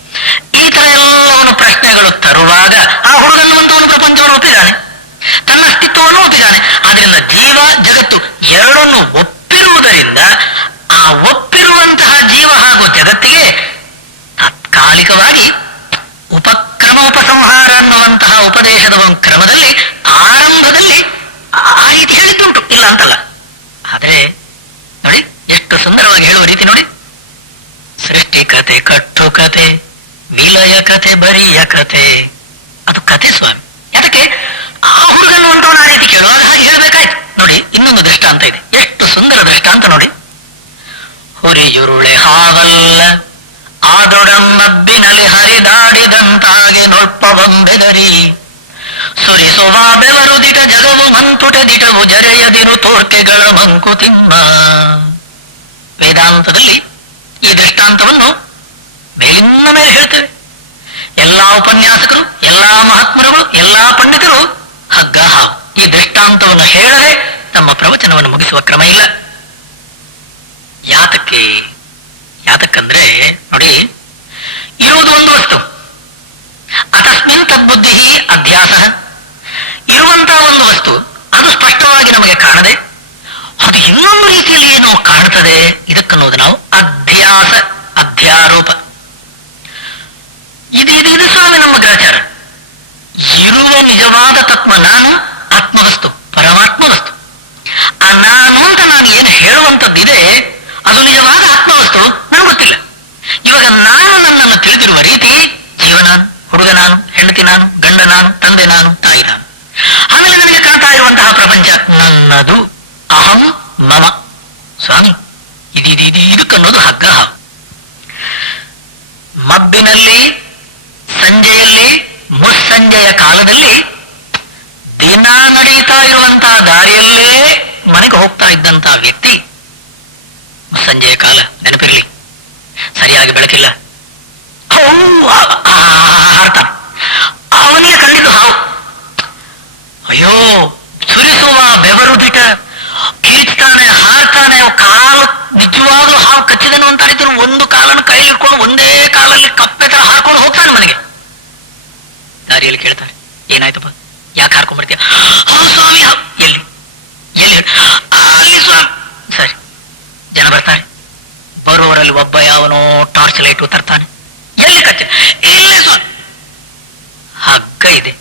ಈ ತರ ಎಲ್ಲವನ್ನು ಪ್ರಶ್ನೆಗಳು ತರುವಾಗ ಆ ಹುಡುಗನ್ನುವಂಥವನು ಪ್ರಪಂಚವನ್ನು ಒಪ್ಪಿದ್ದಾನೆ, ತನ್ನ ಅಸ್ತಿತ್ವವನ್ನು ಒಪ್ಪಿದ್ದಾನೆ. ಆದ್ರಿಂದ ಜೀವ ಜಗತ್ತು ಎರಡನ್ನು ಒಪ್ಪಿರುವುದರಿಂದ ಆ ಒಪ್ಪಿರುವಂತಹ ಜೀವ ಹಾಗೂ ಜಗತ್ತಿಗೆ ತಾತ್ಕಾಲಿಕವಾಗಿ ಉಪಕ್ರಮ ಉಪಸಂಹಾರ ಅನ್ನುವಂತಹ ಉಪದೇಶದ ಒಂದು ಕ್ರಮದಲ್ಲಿ ಆರಂಭದಲ್ಲಿ ಆ ರೀತಿ ಹೇಳಿದ್ದುಂಟು, ಇಲ್ಲ ಅಂತಲ್ಲ. ಆದರೆ ನೋಡಿ ಎಷ್ಟು ಸುಂದರವಾಗಿ ಹೇಳುವ ರೀತಿ ನೋಡಿ. ಸೃಷ್ಟಿ ಕತೆ, ಕಟ್ಟು ಕತೆ, ವಿಲಯ ಕತೆ, ಬರಿಯ ಕತೆ, ಅದು ಕತೆ ಸ್ವಾಮಿ. ಯಾಕೆ ಆ ಹುಡುಗನ್ನುವಂತವನು ಆ ರೀತಿ ಕೇಳುವಾಗ ಹಾಗೆ ಹೇಳ್ಬೇಕಾಯ್ತು. ನೋಡಿ, ಇನ್ನೊಂದು ದೃಷ್ಟಾಂತ ಇದೆ, ಎಷ್ಟು ಸುಂದರ ದೃಷ್ಟಾಂತ ನೋಡಿ. ಹುರಿಯುರುಳೆ ಹಾವಲ್ಲ ಆದೊಡಮ್ಮಬ್ಬಿನಲ್ಲಿ ಹರಿದಾಡಿದಂತಾಗೆ ನೊಳ್ಪವಂಬೆದರಿ, ಸುರಿಸುವ ಬೆವರು ದಿಟ ಜಗವು ಮಂತುಟ ದಿಟವು ಜರೆಯದಿರು ತೋರ್ಕೆಗಳ ಮಂಕುತಿಮ್ಮ. ವೇದಾಂತದಲ್ಲಿ ಈ ದೃಷ್ಟಾಂತವನ್ನು ಮೇಲಿನ ಮೇಲೆ ಹೇಳ್ತೇವೆ. ಎಲ್ಲಾ ಉಪನ್ಯಾಸಕರು, ಎಲ್ಲಾ ಮಹಾತ್ಮರುಗಳು, ಎಲ್ಲಾ ಪಂಡಿತರು ಹಗ್ಗ ಹಾವು ಈ ದೃಷ್ಟಾಂತವನ್ನು ಹೇಳದೆ ತಮ್ಮ ಪ್ರವಚನವನ್ನು ಮುಗಿಸುವ ಕ್ರಮ ಇಲ್ಲ. ಯಾತಕ್ಕಂದ್ರೆ ನೋಡಿ, ಇರುವುದು ಒಂದು ವಸ್ತು, ಅತಸ್ಮಿನ್ ತದ್ಬುದ್ಧಿ ಅಧ್ಯಾಸ. ಇರುವಂತಹ ಒಂದು ವಸ್ತು ಅದು ಸ್ಪಷ್ಟವಾಗಿ ನಮಗೆ ಕಾಣದೆ ಅದು ಇನ್ನೊಂದು ರೀತಿಯಲ್ಲಿ ಏನೋ ಕಾಣ್ತದೆ. ಇದಕ್ಕನ್ನೋದು ನಾವು ಅಧ್ಯಾಸ, ಅಧ್ಯಾರೋಪ. ಇದು ಸ್ವಾಮಿ ನಮ್ಮ ಗ್ರಾಚಾರ. ಇರುವ ನಿಜವಾದ ತತ್ವ ನಾನು ಆತ್ಮವಸ್ತು, ಪರಮಾತ್ಮ ವಸ್ತು. ಆ ನಾನು ಅಂತ ನಾನು ಏನು ಹೇಳುವಂಥದ್ದಿದೆ ಅದು ನಿಜವಾದ ಆತ್ಮವಸ್ತು ನನಗೆ ಗೊತ್ತಿಲ್ಲ. ಇವಾಗ ನಾನು ನನ್ನನ್ನು ತಿಳಿದಿರುವ ರೀತಿ ಜೀವ ನಾನು, ಹುಡುಗ ನಾನು, ಹೆಂಡತಿ ನಾನು, ಗಂಡ ನಾನು, ತಂದೆ ನಾನು, ತಾಯಿ ನಾನು. ಆಮೇಲೆ ನನಗೆ ಕಾಣ್ತಾ ಇರುವಂತಹ ಪ್ರಪಂಚ ನನ್ನದು, ಅಹಂ ಮಮ. ಸ್ವಾಮಿ, ಇದಕ್ಕನ್ನೋದು ಹಗ್ಗ ಹಾವು. ಮಬ್ಬಿನಲ್ಲಿ ಸಂಜೆಯಲ್ಲಿ ಮುಸ್ಸಂಜೆಯ ಕಾಲದಲ್ಲಿ ದಿನ ನಡೀತಾ ಇರುವಂತಹ ದಾರಿಯಲ್ಲೇ ಮನೆಗೆ ಹೋಗ್ತಾ ಇದ್ದಂತ ವ್ಯಕ್ತಿ ಮುಸ್ಸಂಜೆಯ ಕಾಲ ನೆನಪಿರ್ಲಿ, ಸರಿಯಾಗಿ ಬೆಳಕಿಲ್ಲ, ಹಾರ್ತಾನೆ. ಅವನಿಗೆ ಕಂಡಿದ್ದು ಹಾವು. ಅಯ್ಯೋ, ಸುರಿಸುವ ಬೆವರು ಬಿಟ್ಟ ಕೀಚ್ತಾನೆ, ಹಾರ್ತಾನೆ. ಕಾಲು ನಿಜವಾಗ್ಲೂ ಹಾವು ಕಚ್ಚಿದನು ಅಂತ ಇದ್ರು ಒಂದು ಕಾಲನ್ನು ಕೈಲಿ ಇಟ್ಕೊಂಡು ಒಂದೇ ಕಾಲಲ್ಲಿ ಕಪ್ಪೆ ತರ ಹಾರ್ಕೊಂಡು ಹೋಗ್ತಾನೆ ಮನೆಗೆ. ದಾರಿಯಲ್ಲಿ ಕೇಳ್ತಾರೆ, ಏನಾಯ್ತಪ್ಪ, ಯಾಕೆ ಹಾರ್ಕೊಂಡ್ ಬರ್ತೀಯ? ಸ್ವಾಮಿ, ಎಲ್ಲಿ ಎಲ್ಲಿ? ಅಲ್ಲಿ ಸ್ವಾಮಿ. ಸರಿ, ಜನ ಬರ್ತಾರೆ. ಬರುವವರಲ್ಲಿ ಒಬ್ಬ ಯಾವನೋ ಟಾರ್ಚ್ ಲೈಟು ತರ್ತಾನೆ. ಎಲ್ಲಿ ಕಚ್ಚ? ಇಲ್ಲೇ ಸ್ವಾಮಿ. ಹಗ್ಗ ಇದೆ.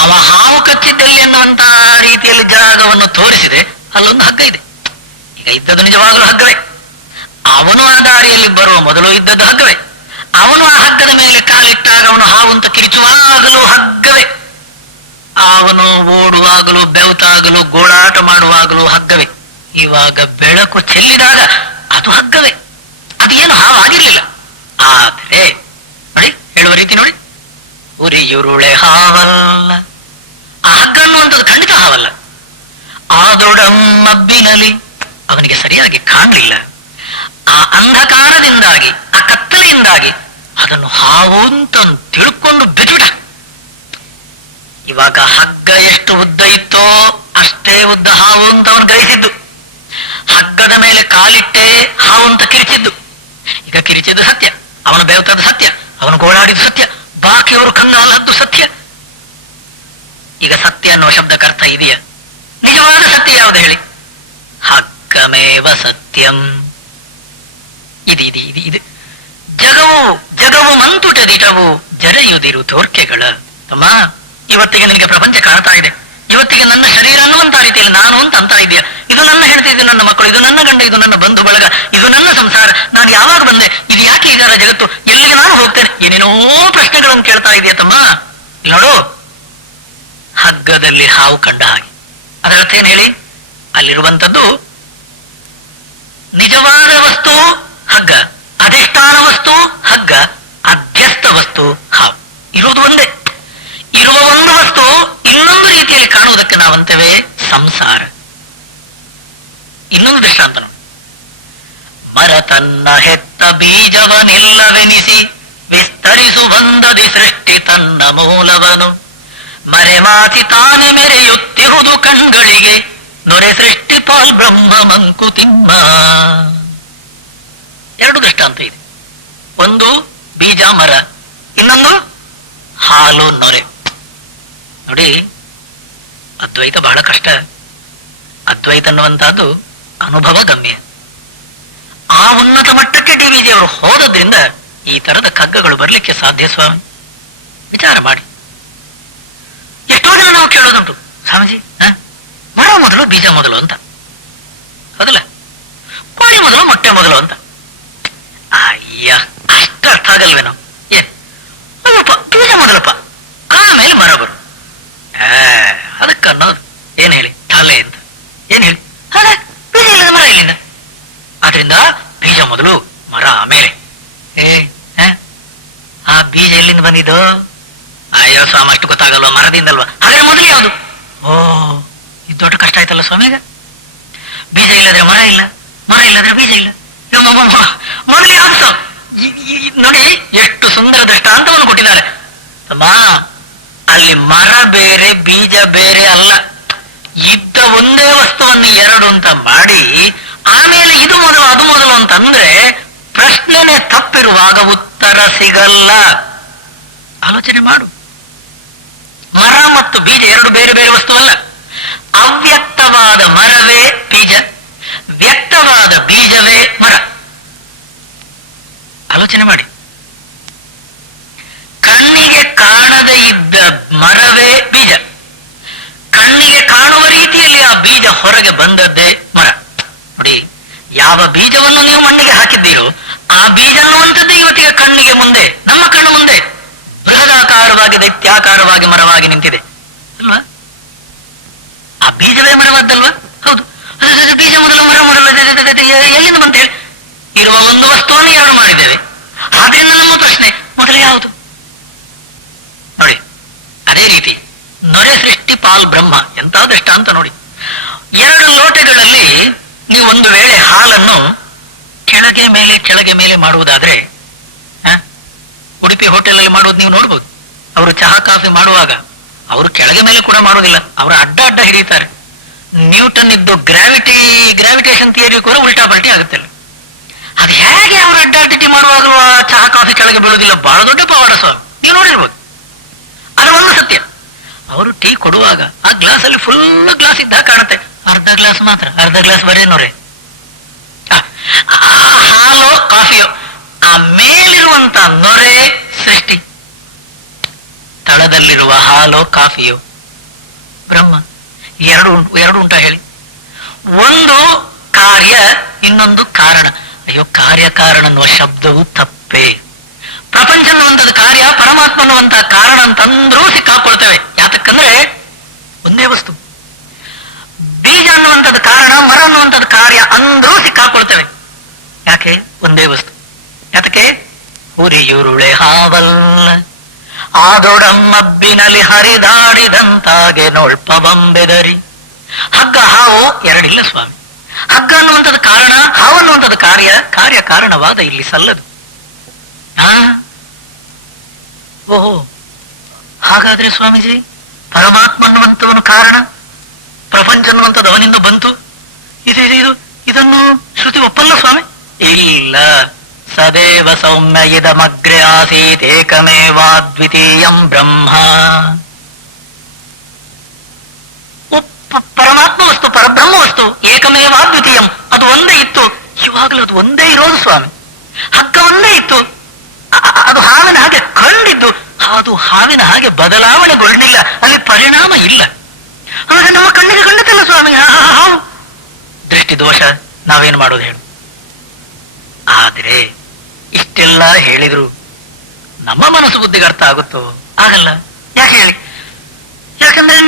ಅವ ಹಾವು ಕಚ್ಚಿದ್ದಲ್ಲಿ ಅನ್ನುವಂತ ರೀತಿಯಲ್ಲಿ ಜಾಗವನ್ನು ತೋರಿಸಿದೆ, ಅಲ್ಲೊಂದು ಹಗ್ಗ ಇದೆ. ಈಗ ಇದ್ದದ್ದು ನಿಜವಾಗಲೂ ಹಗ್ಗವೇ. ಅವನು ಆ ದಾರಿಯಲ್ಲಿ ಬರುವ ಮೊದಲು ಇದ್ದದ್ದು ಹಗ್ಗವೇ. ಅವನು ಆ ಹಗ್ಗದ ಮೇಲೆ ಕಾಲಿಟ್ಟಾಗ ಅವನು ಹಾವು ಅಂತ ಕಿರಿಚುವಾಗಲೂ ಹಗ್ಗವೇ. ಅವನು ಓಡುವಾಗಲೂ, ಬೆವತಾಗಲೂ, ಗೋಳಾಟ ಮಾಡುವಾಗಲೂ ಹಗ್ಗವೇ. ಇವಾಗ ಬೆಳಕು ಚೆಲ್ಲಿದಾಗ ಅದು ಹಗ್ಗವೇ. ಅದೇನು ಹಾವು ಆಗಿರ್ಲಿಲ್ಲ. ಆದರೆ ನೋಡಿ, ಹೇಳುವ ರೀತಿ ನೋಡಿ, ಉರಿಯುರುಳೆ ಹಾವಲ್ಲ. ಆ ಹಗ್ಗ ಅನ್ನುವಂಥದ್ದು ಖಂಡಿತ ಹಾವಲ್ಲ. ಆದೊಡಮ್ಮಬ್ಬಿನಲಿ ಅವನಿಗೆ ಸರಿಯಾಗಿ ಕಾಣಲಿಲ್ಲ. ಆ ಅಂಧಕಾರದಿಂದಾಗಿ, ಆ ಕತ್ತಲೆಯಿಂದಾಗಿ ಅದನ್ನು ಹಾವು ಅಂತ ತಿಳ್ಕೊಂಡು ಬೆಚ್ಚಿಬಿಟ್ಟ. ಇವಾಗ ಹಗ್ಗ ಎಷ್ಟು ಉದ್ದ ಇತ್ತೋ ಅಷ್ಟೇ ಉದ್ದ ಹಾವು ಅಂತ ಅವನು ಗ್ರಹಿಸಿದ್ದು. ಹಗ್ಗದ ಮೇಲೆ ಕಾಲಿಟ್ಟೆ ಹಾವು ಅಂತ ಕಿರಿಚಿದ್ದು. ಈಗ ಕಿರಿಚಿದ್ದು ಸತ್ಯ, ಅವನು ಬೆವತದ್ದು ಸತ್ಯ, ಅವನು ಗೋಳಾಡಿದ್ದು ಸತ್ಯ, ಬಾಕಿಯವರು ಕಣ್ಣಾಲದ್ದು ಸತ್ಯ. ಈಗ ಸತ್ಯ ಅನ್ನುವ ಶಬ್ದಕ್ಕೆ ಅರ್ಥ ಇದೆಯಾ? ನಿಜವಾದ ಸತ್ಯ ಯಾವುದು ಹೇಳಿ? ಹಗ್ಗಮೇವ ಸತ್ಯಂ. ಇದು ಜಗವು ಮಂತುಟದಿಟವು ಜರೆಯುದಿರು ತೋರ್ಕೆಗಳ. ತಮ್ಮ, ಇವತ್ತಿಗೆ ನಿನಗೆ ಪ್ರಪಂಚ ಕಾಣ್ತಾ ಇದೆ. ಇವತ್ತಿಗೆ ನನ್ನ ಶರೀರ ಅನ್ನುವಂತ ರೀತಿಯಲ್ಲಿ ನಾನು ಅಂತ ಅಂತ ಇದೆಯಾ? ಇದು ನನ್ನ ಹೆಂಡತಿ, ಇದು ನನ್ನ ಮಕ್ಕಳು, ಇದು ನನ್ನ ಗಂಡ, ಇದು ನನ್ನ ಬಂಧು ಬಳಗ, ಇದು ನನ್ನ ಸಂಸಾರ. ನಾನು ಯಾವಾಗ ಬಂದೆ? ಇದು ಯಾಕೆ ಇದರ ಜಗತ್ತು? ಎಲ್ಲಿಗೆ ನಾನು ಹೋಗ್ತೇನೆ? ಏನೇನೋ ಪ್ರಶ್ನೆಗಳನ್ನು ಕೇಳ್ತಾ ಇದೆಯಾ ತಮ್ಮ? ಇಲ್ಲಿ ನೋಡು, ಹಗ್ಗದಲ್ಲಿ ಹಾವು ಕಂಡ ಹಾಗೆ. ಅದರ ಅರ್ಥ ಏನ್ ಹೇಳಿ? ಅಲ್ಲಿರುವಂಥದ್ದು ನಿಜವಾದ ವಸ್ತು ಹಗ್ಗ, ಅಧಿಷ್ಠಾನ ವಸ್ತು ಹಗ್ಗ, ಅಧ್ಯಸ್ಥ ವಸ್ತು ಹಾವು. ಇರುವುದು ಒಂದೇ. ಇರುವ ಒಂದು ವಸ್ತು ಇನ್ನೊಂದು ರೀತಿಯಲ್ಲಿ ಕಾಣುವುದಕ್ಕೆ ನಾವಂತೇವೆ ಸಂಸಾರ. ಇನ್ನೊಂದು ದೃಷ್ಟಾಂತ ನೋಡಿ. ಮರ ತನ್ನ ಹೆತ್ತ ಬೀಜವನಿಲ್ಲವೆನಿಸಿ ವಿಸ್ತರಿಸು ಬಂದದಿ ಸೃಷ್ಟಿ ತನ್ನ ಮೂಲವನು. ಮರೆಮಾಚಿ ತಾನೆ ಮೆರೆಯುತ್ತಿರುವುದು ಕಣ್ಗಳಿಗೆ ನೊರೆ ಸೃಷ್ಟಿ ಪಾಲ್ ಬ್ರಹ್ಮ ಮಂಕುತಿಮ್ಮ. ಎರಡು ದೃಷ್ಟಾಂತ ಇದೆ. ಒಂದು ಬೀಜ ಮರ, ಇನ್ನೊಂದು ಹಾಲು ನೊರೆ. ನೋಡಿ, ಅದ್ವೈತ ಬಹಳ ಕಷ್ಟ. ಅದ್ವೈತ ಅನ್ನುವಂತಹದ್ದು ಅನುಭವ ಗಮ್ಯ. ಆ ಉನ್ನತ ಮಟ್ಟಕ್ಕೆ DVG ಅವರು ಹೋದದ್ರಿಂದ ಈ ತರದ ಕಗ್ಗಗಳು ಬರ್ಲಿಕ್ಕೆ ಸಾಧ್ಯ. ಸ್ವಾಮಿ, ವಿಚಾರ ಮಾಡಿ. ಎಷ್ಟೋ ಜನ ನಾವು ಕೇಳೋದುಂಟು, ಸ್ವಾಮೀಜಿ ಮರ ಮೊದಲು ಬೀಜ ಮೊದಲು ಅಂತ, ಹೌದಲ್ಲ? ಕೋಳಿ ಮೊದಲು ಮೊಟ್ಟೆ ಮೊದಲು ಅಂತ. ಅಯ್ಯ, ಅಷ್ಟು ಅರ್ಥ ಆಗಲ್ವೇನೋ? ಅಲ್ಲಪ್ಪ, ಬೀಜ ಮೊದಲಪ್ಪ, ಆಮೇಲೆ ಮರ ಬರು. ಅದಕ್ಕನ್ನೋದು ಏನ್ ಹೇಳಿ? ತಲೆ ಅಂತ ಏನ್ ಹೇಳಿ? ಅದೇ ಬೀಜ ಇಲ್ಲದ ಮರ ಇಲ್ಲಿಂದ. ಆದ್ರಿಂದ ಬೀಜ ಮೊದಲು, ಮರ ಆಮೇಲೆ. ಆ ಬೀಜ ಎಲ್ಲಿಂದ ಬಂದಿದ್ದು? ಅಯ್ಯೋ ಸ್ವಾಮಿ, ಅಷ್ಟು ಗೊತ್ತಾಗಲ್ವಾ? ಮರದಿಂದಲ್ವಾ? ಹಾಗಾದ್ರೆ ಮೊದಲು ಯಾವುದು? ಓ, ಇದು ದೊಡ್ಡ ಕಷ್ಟ ಆಯ್ತಲ್ಲ ಸ್ವಾಮಿಗ. ಬೀಜ ಇಲ್ಲದ್ರೆ ಮರ ಇಲ್ಲ, ಮರ ಇಲ್ಲದ್ರೆ ಬೀಜ ಇಲ್ಲ. ಮೊದಲು ಯಾವುದು? ನೋಡಿ, ಎಷ್ಟು ಸುಂದರ ದೃಷ್ಟಾಂತವನ್ನು ಕೊಟ್ಟಿದ್ದಾರೆ. ಅಲ್ಲಿ ಮರ ಬೇರೆ ಬೀಜ ಬೇರೆ ಅಲ್ಲ. ಇದ್ದ ಒಂದೇ ವಸ್ತುವನ್ನು ಎರಡು ಅಂತ ಮಾಡಿ ಆಮೇಲೆ ಇದು ಮೊದಲು ಅದು ಮೊದಲು ಅಂತಂದ್ರೆ ಪ್ರಶ್ನೆನೇ ತಪ್ಪಿರುವಾಗ ಉತ್ತರ ಸಿಗಲ್ಲ. ಆಲೋಚನೆ ಮಾಡು. ಮರ ಮತ್ತು ಬೀಜ ಎರಡು ಬೇರೆ ಬೇರೆ ವಸ್ತುವಲ್ಲ. ಅವ್ಯಕ್ತವಾದ ಮರವೇ ಬೀಜ, ವ್ಯಕ್ತವಾದ ಬೀಜವೇ ಮರ. ಆಲೋಚನೆ ಮಾಡಿ. ಕಣ್ಣಿಗೆ ಕಾಣದೇ ಇದ್ದ ಮರವೇ ಬೀಜ, ಕಣ್ಣಿಗೆ ಕಾಣುವ ರೀತಿಯಲ್ಲಿ ಆ ಬೀಜ ಹೊರಗೆ ಬಂದದ್ದೇ ಮರ. ನೋಡಿ, ಯಾವ ಬೀಜವನ್ನು ನೀವು ಮಣ್ಣಿಗೆ ಹಾಕಿದ್ದೀರೋ ಆ ಬೀಜ ಅನ್ನುವಂಥದ್ದು ಇವತ್ತಿಗೆ ಕಣ್ಣಿಗೆ ಮುಂದೆ, ನಮ್ಮ ಕಣ್ಣು ಮುಂದೆ ಬೃಹದಾಕಾರವಾಗಿ ದೈತ್ಯಾಕಾರವಾಗಿ ಮರವಾಗಿ ನಿಂತಿದೆ ಅಲ್ವಾ? ಆ ಬೀಜವೇ ಮರವಾದ್ದಲ್ವಾ? ಹೌದು. ಬೀಜ ಮೊದಲು ಮರ ಮೊದಲು ಎಲ್ಲಿಂದ ಬಂತ ಹೇಳಿ? ಇರುವ ಒಂದು ವಸ್ತುವನ್ನು ಎರಡು ಮಾಡಿದ್ದೇವೆ. ಆದ್ರಿಂದ ನಮ್ಮ ಪ್ರಶ್ನೆ ಮೊದಲು ಯಾವುದು? ಪಾಲ್ ಬ್ರಹ್ಮ. ಎಂತ ದೃಷ್ಟಾಂತ ನೋಡಿ. 2 ಲೋಟಗಳಲ್ಲಿ ನೀವು ಒಂದು ವೇಳೆ ಹಾಲನ್ನು ಕೆಳಗೆ ಮೇಲೆ ಮಾಡುವುದಾದ್ರೆ, ಉಡುಪಿ ಹೋಟೆಲ್ ಮಾಡುವುದು ನೀವು ನೋಡ್ಬೋದು. ಅವರು ಚಹಾ ಕಾಫಿ ಮಾಡುವಾಗ ಅವರು ಕೆಳಗೆ ಮೇಲೆ ಕೂಡ ಮಾಡುವುದಿಲ್ಲ, ಅವರು ಅಡ್ಡ ಹಿಡಿಯುತ್ತಾರೆ. ನ್ಯೂಟನ್ ಇದ್ದು ಗ್ರಾವಿಟೇಷನ್ ಥಿಯರಿ ಕೂಡ ಉಲ್ಟಾ ಪಲ್ಟಿ ಆಗುತ್ತೆ. ಅದು ಹೇಗೆ ಅವರು ಅಡ್ಡ ಮಾಡುವಾಗ ಚಹಾ ಕಾಫಿ ಕೆಳಗೆ ಬೀಳುವುದಿಲ್ಲ? ಬಹಳ ದೊಡ್ಡ ಪವಾಡ ಸ್ವಾಮಿ, ನೀವು ನೋಡಿರ್ಬೋದು. ಅದು ಒಂದು ಸತ್ಯ. ಅವರು ಟೀ ಕೊಡುವಾಗ ಆ ಗ್ಲಾಸ್ ಅಲ್ಲಿ ಫುಲ್ ಗ್ಲಾಸ್ ಇದ್ದಾಗ ಕಾಣುತ್ತೆ, ಅರ್ಧ ಗ್ಲಾಸ್ ಬರೀ ನೋಡ್ರಿ. ಹಾಲು ಕಾಫಿಯೋ ಆ ಮೇಲಿರುವಂತ ನೊರೆ ಸೃಷ್ಟಿ, ತಳದಲ್ಲಿರುವ ಹಾಲು ಕಾಫಿಯೋ ಬ್ರಹ್ಮ. ಎರಡು ಉಂಟ ಹೇಳಿ. ಒಂದು ಕಾರ್ಯ, ಇನ್ನೊಂದು ಕಾರಣ. ಅಯ್ಯೋ, ಕಾರ್ಯಕಾರಣ ಅನ್ನುವ ಶಬ್ದವು ತಪ್ಪೇ. ಪ್ರಪಂಚ ಅನ್ನುವಂಥದ್ದು ಕಾರ್ಯ, ಪರಮಾತ್ಮ ಅನ್ನುವಂತಹ ಕಾರಣ ಅಂತಂದ್ರೂ ಸಿಕ್ಕಾಕೊಳ್ತೇವೆ. ಯಾತಕ್ಕಂದ್ರೆ ಒಂದೇ ವಸ್ತು. ಬೀಜ ಅನ್ನುವಂಥದ್ದು ಕಾರಣ, ಮರ ಅನ್ನುವಂಥದ್ದು ಕಾರ್ಯ ಅಂದ್ರೂ ಸಿಕ್ಕಾಕೊಳ್ತೇವೆ. ಯಾಕೆ? ಒಂದೇ ವಸ್ತು. ಯಾತಕ್ಕೆ? ಉರಿಯುರುಳೆ ಹಾವಲ್ಲ ಆದೊಡಮ್ಮಬ್ಬಿನಲ್ಲಿ ಹರಿದಾಡಿದಂತಾಗೆ ನೋಳ್ಪ ಬಂಬೆದರಿ. ಹಗ್ಗ ಹಾವು ಎರಡಿಲ್ಲ ಸ್ವಾಮಿ. ಹಗ್ಗ ಅನ್ನುವಂಥದ್ದು ಕಾರಣ, ಹಾವು ಅನ್ನುವಂಥದ್ದು ಕಾರ್ಯ ಕಾರಣವಾದ ಇಲ್ಲಿ ಸಲ್ಲದು. ಓಹೋ, ಹಾಗಾದ್ರೆ ಸ್ವಾಮೀಜಿ ಪರಮಾತ್ಮ ಅನ್ನುವಂಥವನು ಕಾರಣ, ಪ್ರಪಂಚ ಅನ್ನುವಂಥದ್ದು ಅವನಿಂದ ಬಂತು, ಇದನ್ನು ಶ್ರುತಿ ಒಪ್ಪಲ್ಲ ಸ್ವಾಮಿ. ಇಲ್ಲ, ಸದೇವ ಸೌಮ್ಯ ಇದಮಗ್ರೆ ಆಸೀತ್ ಏಕಮೇವಾದ್ವಿತೀಯಂ ಬ್ರಹ್ಮ. ಪರಮಾತ್ಮ ವಸ್ತು, ಪರಬ್ರಹ್ಮ ವಸ್ತು, ಏಕಮೇವಾದ್ವಿತೀಯಂ, ಅದು ಒಂದೇ ಇತ್ತು. ಇವಾಗಲೂ ಅದು ಒಂದೇ ಇರೋದು ಸ್ವಾಮಿ. ಹಗ್ಗ ಒಂದೇ ಇತ್ತು, ಅದು ಹಾವಿನ ಹಾಗೆ ಕಂಡಿದ್ದು, ಅದು ಹಾವಿನ ಹಾಗೆ ಬದಲಾವಣೆಗೊಳ್ಳಿಲ್ಲ, ಅಲ್ಲಿ ಪರಿಣಾಮ ಇಲ್ಲ. ಆಗ ನಮ್ಮ ಕಣ್ಣಿಗೆ ಕಂಡುತ್ತಲ್ಲ ಸ್ವಾಮಿ ಹಾವು. ದೃಷ್ಟಿ ದೋಷ, ನಾವೇನು ಮಾಡೋದು ಹೇಳು? ಆದ್ರೆ ಇಷ್ಟೆಲ್ಲ ಹೇಳಿದ್ರು ನಮ್ಮ ಮನಸ್ಸು ಬುದ್ಧಿಗೆ ಅರ್ಥ ಆಗುತ್ತೋ? ಆಗಲ್ಲ. ಯಾಕೆ ಹೇಳಿ? ಯಾಕಂದ್ರೆ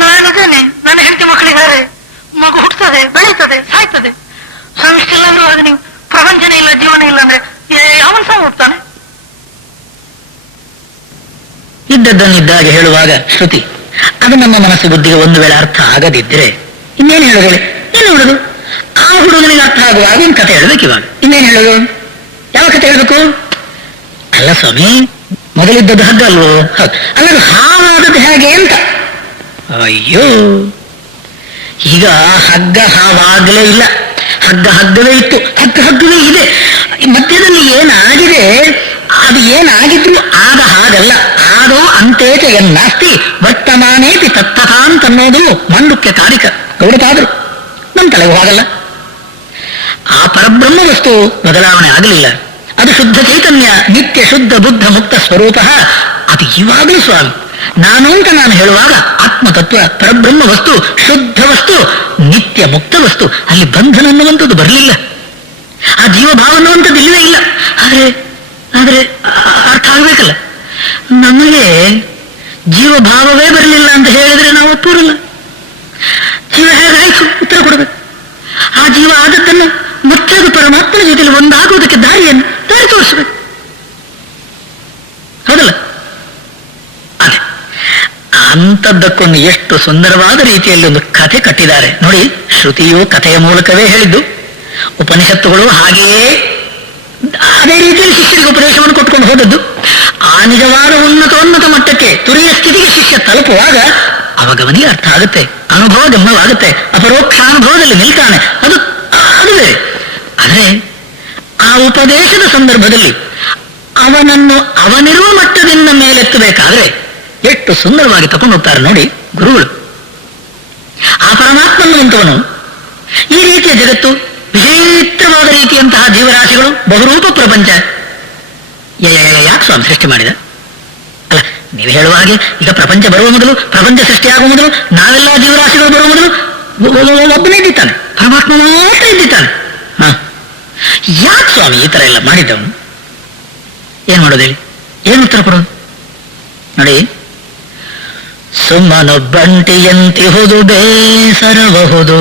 ನಾನಿದ್ದೇನೆ, ನನ್ನ ಹೆಂಡತಿ ಮಕ್ಕಳಿದ್ದಾರೆ, ಮಗು ಹುಟ್ಟುತ್ತದೆ, ಬೆಳೀತದೆ, ಸಾಯ್ತದೆ. ಇಷ್ಟೆಲ್ಲಾದ್ರೂ ಆಗ ನೀವು ಪ್ರಪಂಚನೇ ಇಲ್ಲ, ಜೀವನ ಇಲ್ಲ ಅಂದ್ರೆ ಅವನ್ ಸಹ ಹೋಗ್ತಾನೆ. ಇದ್ದದ್ದನ್ನಿದ್ದಾಗೆ ಹೇಳುವಾಗ ಶ್ರುತಿ ಅದು ನಮ್ಮ ಮನಸ್ಸು ಬುದ್ಧಿಗೆ ಒಂದು ವೇಳೆ ಅರ್ಥ ಆಗದಿದ್ರೆ ಇನ್ನೇನು ಹೇಳೋದು? ಏನು ಹೇಳೋದು? ಆ ಹುಡುಗನಿಗೆ ಅರ್ಥ ಆಗುವಾಗ ಒಂದು ಕಥೆ ಹೇಳ್ಬೇಕು. ಇವಾಗ ಇನ್ನೇನು ಹೇಳೋದು? ಯಾವ ಕಥೆ ಹೇಳ್ಬೇಕು? ಅಲ್ಲ ಸ್ವಾಮಿ, ಮೊದಲಿದ್ದದ್ದು ಹಗ್ಗ ಅಲ್ವೋ? ಅಲ್ಲ, ಹಾವಾದದ್ದು ಹೇಗೆ ಅಂತ. ಅಯ್ಯೋ, ಈಗ ಹಗ್ಗ ಹಾವಾಗಲೇ ಇಲ್ಲ, ಹಗ್ಗವೇ ಇತ್ತು, ಹಗ್ಗವೇ ಇದೆ. ಮಧ್ಯದಲ್ಲಿ ಏನಾಗಿದೆ, ಅದು ಏನಾಗಿದ್ರು ಆಗ ಹಾಗಲ್ಲ. ಆದೋ ಅಂತೇತ ಎನ್ನಾಸ್ತಿ ವರ್ತಮಾನೇತಿ ತತ್ತಥಾ ಅಂತನ್ನೋದು ಮಂಡುಕ್ಯ ಕಾರಿಕ ಗೌಡಪಾದರು. ನಮ್ಮ ತಲೆಗೂ ಹಾಗಲ್ಲ. ಆ ಪರಬ್ರಹ್ಮ ವಸ್ತು ಬದಲಾವಣೆ ಆಗಲಿಲ್ಲ. ಅದು ಶುದ್ಧ ಚೈತನ್ಯ, ನಿತ್ಯ ಶುದ್ಧ ಬುದ್ಧ ಮುಕ್ತ ಸ್ವರೂಪ. ಅದು ಇವಾಗಲೂ ಸ್ವಾಮಿ ನಾನು ಅಂತ ನಾನು ಹೇಳುವಾಗ ಆತ್ಮತತ್ವ, ಪರಬ್ರಹ್ಮ ವಸ್ತು, ಶುದ್ಧ ವಸ್ತು, ನಿತ್ಯ ಮುಕ್ತ ವಸ್ತು. ಅಲ್ಲಿ ಬಂಧನ ಅನ್ನುವಂಥದ್ದು ಬರಲಿಲ್ಲ, ಆ ಜೀವಭಾವ ಅನ್ನುವಂಥದ್ದು ಇಲ್ಲವೇ ಇಲ್ಲ. ಆದ್ರೆ ಅರ್ಥ ಆಗ್ಬೇಕಲ್ಲ, ನಮಗೆ ಜೀವಭಾವವೇ ಬರಲಿಲ್ಲ ಅಂತ ಹೇಳಿದ್ರೆ ನಾವು ಒಪ್ಪೂರಲ್ಲ. ಜೀವ ಹೇಗಾಯ್ತು ಉತ್ತರ ಕೊಡಬೇಕು. ಆ ಜೀವ ಆದದ್ದನ್ನು ಮತ್ತೆ ಅದು ಪರಮಾತ್ಮನ ಜೊತೆಯಲ್ಲಿ ಒಂದಾಗುವುದಕ್ಕೆ ದಾರಿ ತೋರಿಸಬೇಕು, ಹೌದಲ್ಲ? ಅದೇ ಅಂಥದ್ದಕ್ಕೊಂದು ಎಷ್ಟು ಸುಂದರವಾದ ರೀತಿಯಲ್ಲಿ ಒಂದು ಕಥೆ ಕಟ್ಟಿದ್ದಾರೆ ನೋಡಿ. ಶ್ರುತಿಯು ಕಥೆಯ ಮೂಲಕವೇ ಹೇಳಿದ್ದು, ಉಪನಿಷತ್ತುಗಳು ಹಾಗೆಯೇ ಅದೇ ರೀತಿಯಲ್ಲಿ ಶಿಷ್ಯರಿಗೆ ಉಪದೇಶವನ್ನು ಕೊಟ್ಕೊಂಡು ಹೋದದ್ದು. ಆ ನಿಜವಾದ ಉನ್ನತ ಮಟ್ಟಕ್ಕೆ, ತುರಿಯ ಸ್ಥಿತಿಗೆ ಶಿಷ್ಯ ತಲುಪುವಾಗ ಅವಗವನಿಗೆ ಅರ್ಥ ಆಗುತ್ತೆ, ಅನುಭವ ಗಮ್ಯವಾಗುತ್ತೆ, ಅಪರೋಕ್ಷಾನುಭವದಲ್ಲಿ ನಿಲ್ತಾನೆ. ಅದುವೇ. ಆದರೆ ಆ ಉಪದೇಶದ ಸಂದರ್ಭದಲ್ಲಿ ಅವನನ್ನು ಅವನಿರುವ ಮಟ್ಟದಿಂದ ಮೇಲೆತ್ತಬೇಕಾದ್ರೆ ಎಷ್ಟು ಸುಂದರವಾಗಿ ತಗೊಂಡು ಹೋಗ್ತಾರೆ ನೋಡಿ ಗುರುಗಳು. ಆ ಪರಮಾತ್ಮನ್ನುವಂಥವನು ಈ ರೀತಿಯ ಜಗತ್ತು, ವಿಚಿತ್ರವಾದ ರೀತಿಯಂತಹ ಜೀವರಾಶಿಗಳು, ಬಹುರೂಪ ಪ್ರಪಂಚ ಯಾಕೆ ಸ್ವಾಮಿ ಸೃಷ್ಟಿ ಮಾಡಿದ? ಅಲ್ಲ, ನೀವು ಹೇಳುವ ಹಾಗೆ ಈಗ ಪ್ರಪಂಚ ಬರುವ ಮೊದಲು, ಪ್ರಪಂಚ ಸೃಷ್ಟಿಯಾಗುವ ಮೊದಲು, ನಾವೆಲ್ಲ ಜೀವರಾಶಿಗಳು ಬರುವ ಮೊದಲು ಒಬ್ಬನೇ ಇದ್ದಿದ್ದಾನೆ, ಪರಮಾತ್ಮ ಮಾತ್ರ ಇದ್ದಿದ್ದಾನೆ. ಯಾಕೆ ಸ್ವಾಮಿ ಈ ತರ ಎಲ್ಲ ಮಾಡಿದ್ದವನು? ಏನ್ ಮಾಡೋದು ಹೇಳಿ? ಏನು ಉತ್ತರ ಕೊಡೋದು ನೋಡಿ. ಸುಮ್ಮನೊಬ್ಬಂಟಿಯಂತಿಹುದು ಬೇಸರಬಹುದು,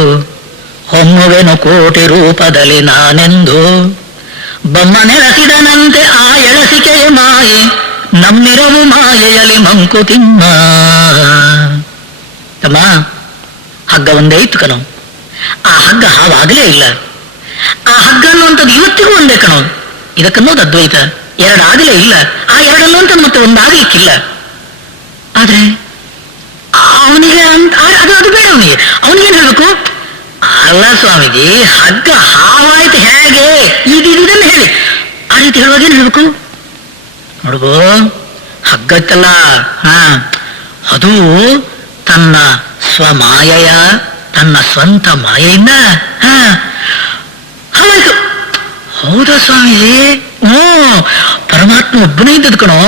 ಹೊಮ್ಮುವೆನು ಕೋಟಿ ರೂಪದಲ್ಲಿ ನಾನೆಂದು, ಬೊಮ್ಮನೆಳಸಿದನಂತೆ ಆ ಎಳಸಿಕೆಯ ಮಾಯೆ, ನಮ್ಮಿರವು ಮಾಯೆಯಲ್ಲಿ ಮಂಕುತಿಮ್ಮ. ತಮ್ಮ, ಹಗ್ಗ ಒಂದೇ ಇತ್ತು ಕಣೋ. ಆ ಹಗ್ಗ ಹಾವಾಗಲೇ ಇಲ್ಲ. ಆ ಹಗ್ಗ ಅನ್ನುವಂಥದ್ದು ಇವತ್ತಿಗೂ ಒಂದೇ ಕಣೋ. ಇದಕ್ಕನ್ನೋದು ಅದ್ವೈತ. ಎರಡಾಗಲೇ ಇಲ್ಲ. ಆ ಎರಡನ್ನುವಂಥದ್ದು ಮತ್ತೆ ಒಂದಾಗಲಿಕ್ಕಿಲ್ಲ. ಆದ್ರೆ ಅವನಿಗೆ ಅದು ಬೇಡ. ಅವನಿಗೇನು ಹೇಳ್ಬೇಕು? ಅಲ್ಲ ಸ್ವಾಮೀಜಿ, ಹಗ್ಗ ಹಾವಾಯ್ತು ಹೇಗೆ ಇದನ್ನು ಹೇಳಿ. ಆ ರೀತಿ ಹೇಳುವಾಗ ಏನ್ ಹೇಳ್ಬೇಕು? ನೋಡ್ಬೋ, ಹಗ್ಗ ಇತ್ತಲ್ಲ, ಅದು ತನ್ನ ಸ್ವಮಾಯೆಯ, ತನ್ನ ಸ್ವಂತ ಮಾಯೆಯಿಂದ ಹಾವಾಯ್ತು. ಹೌದಾ ಸ್ವಾಮೀಜಿ? ಪರಮಾತ್ಮ ಒಬ್ಬನೇ ಇದ್ದದ್ ಕಣೋ.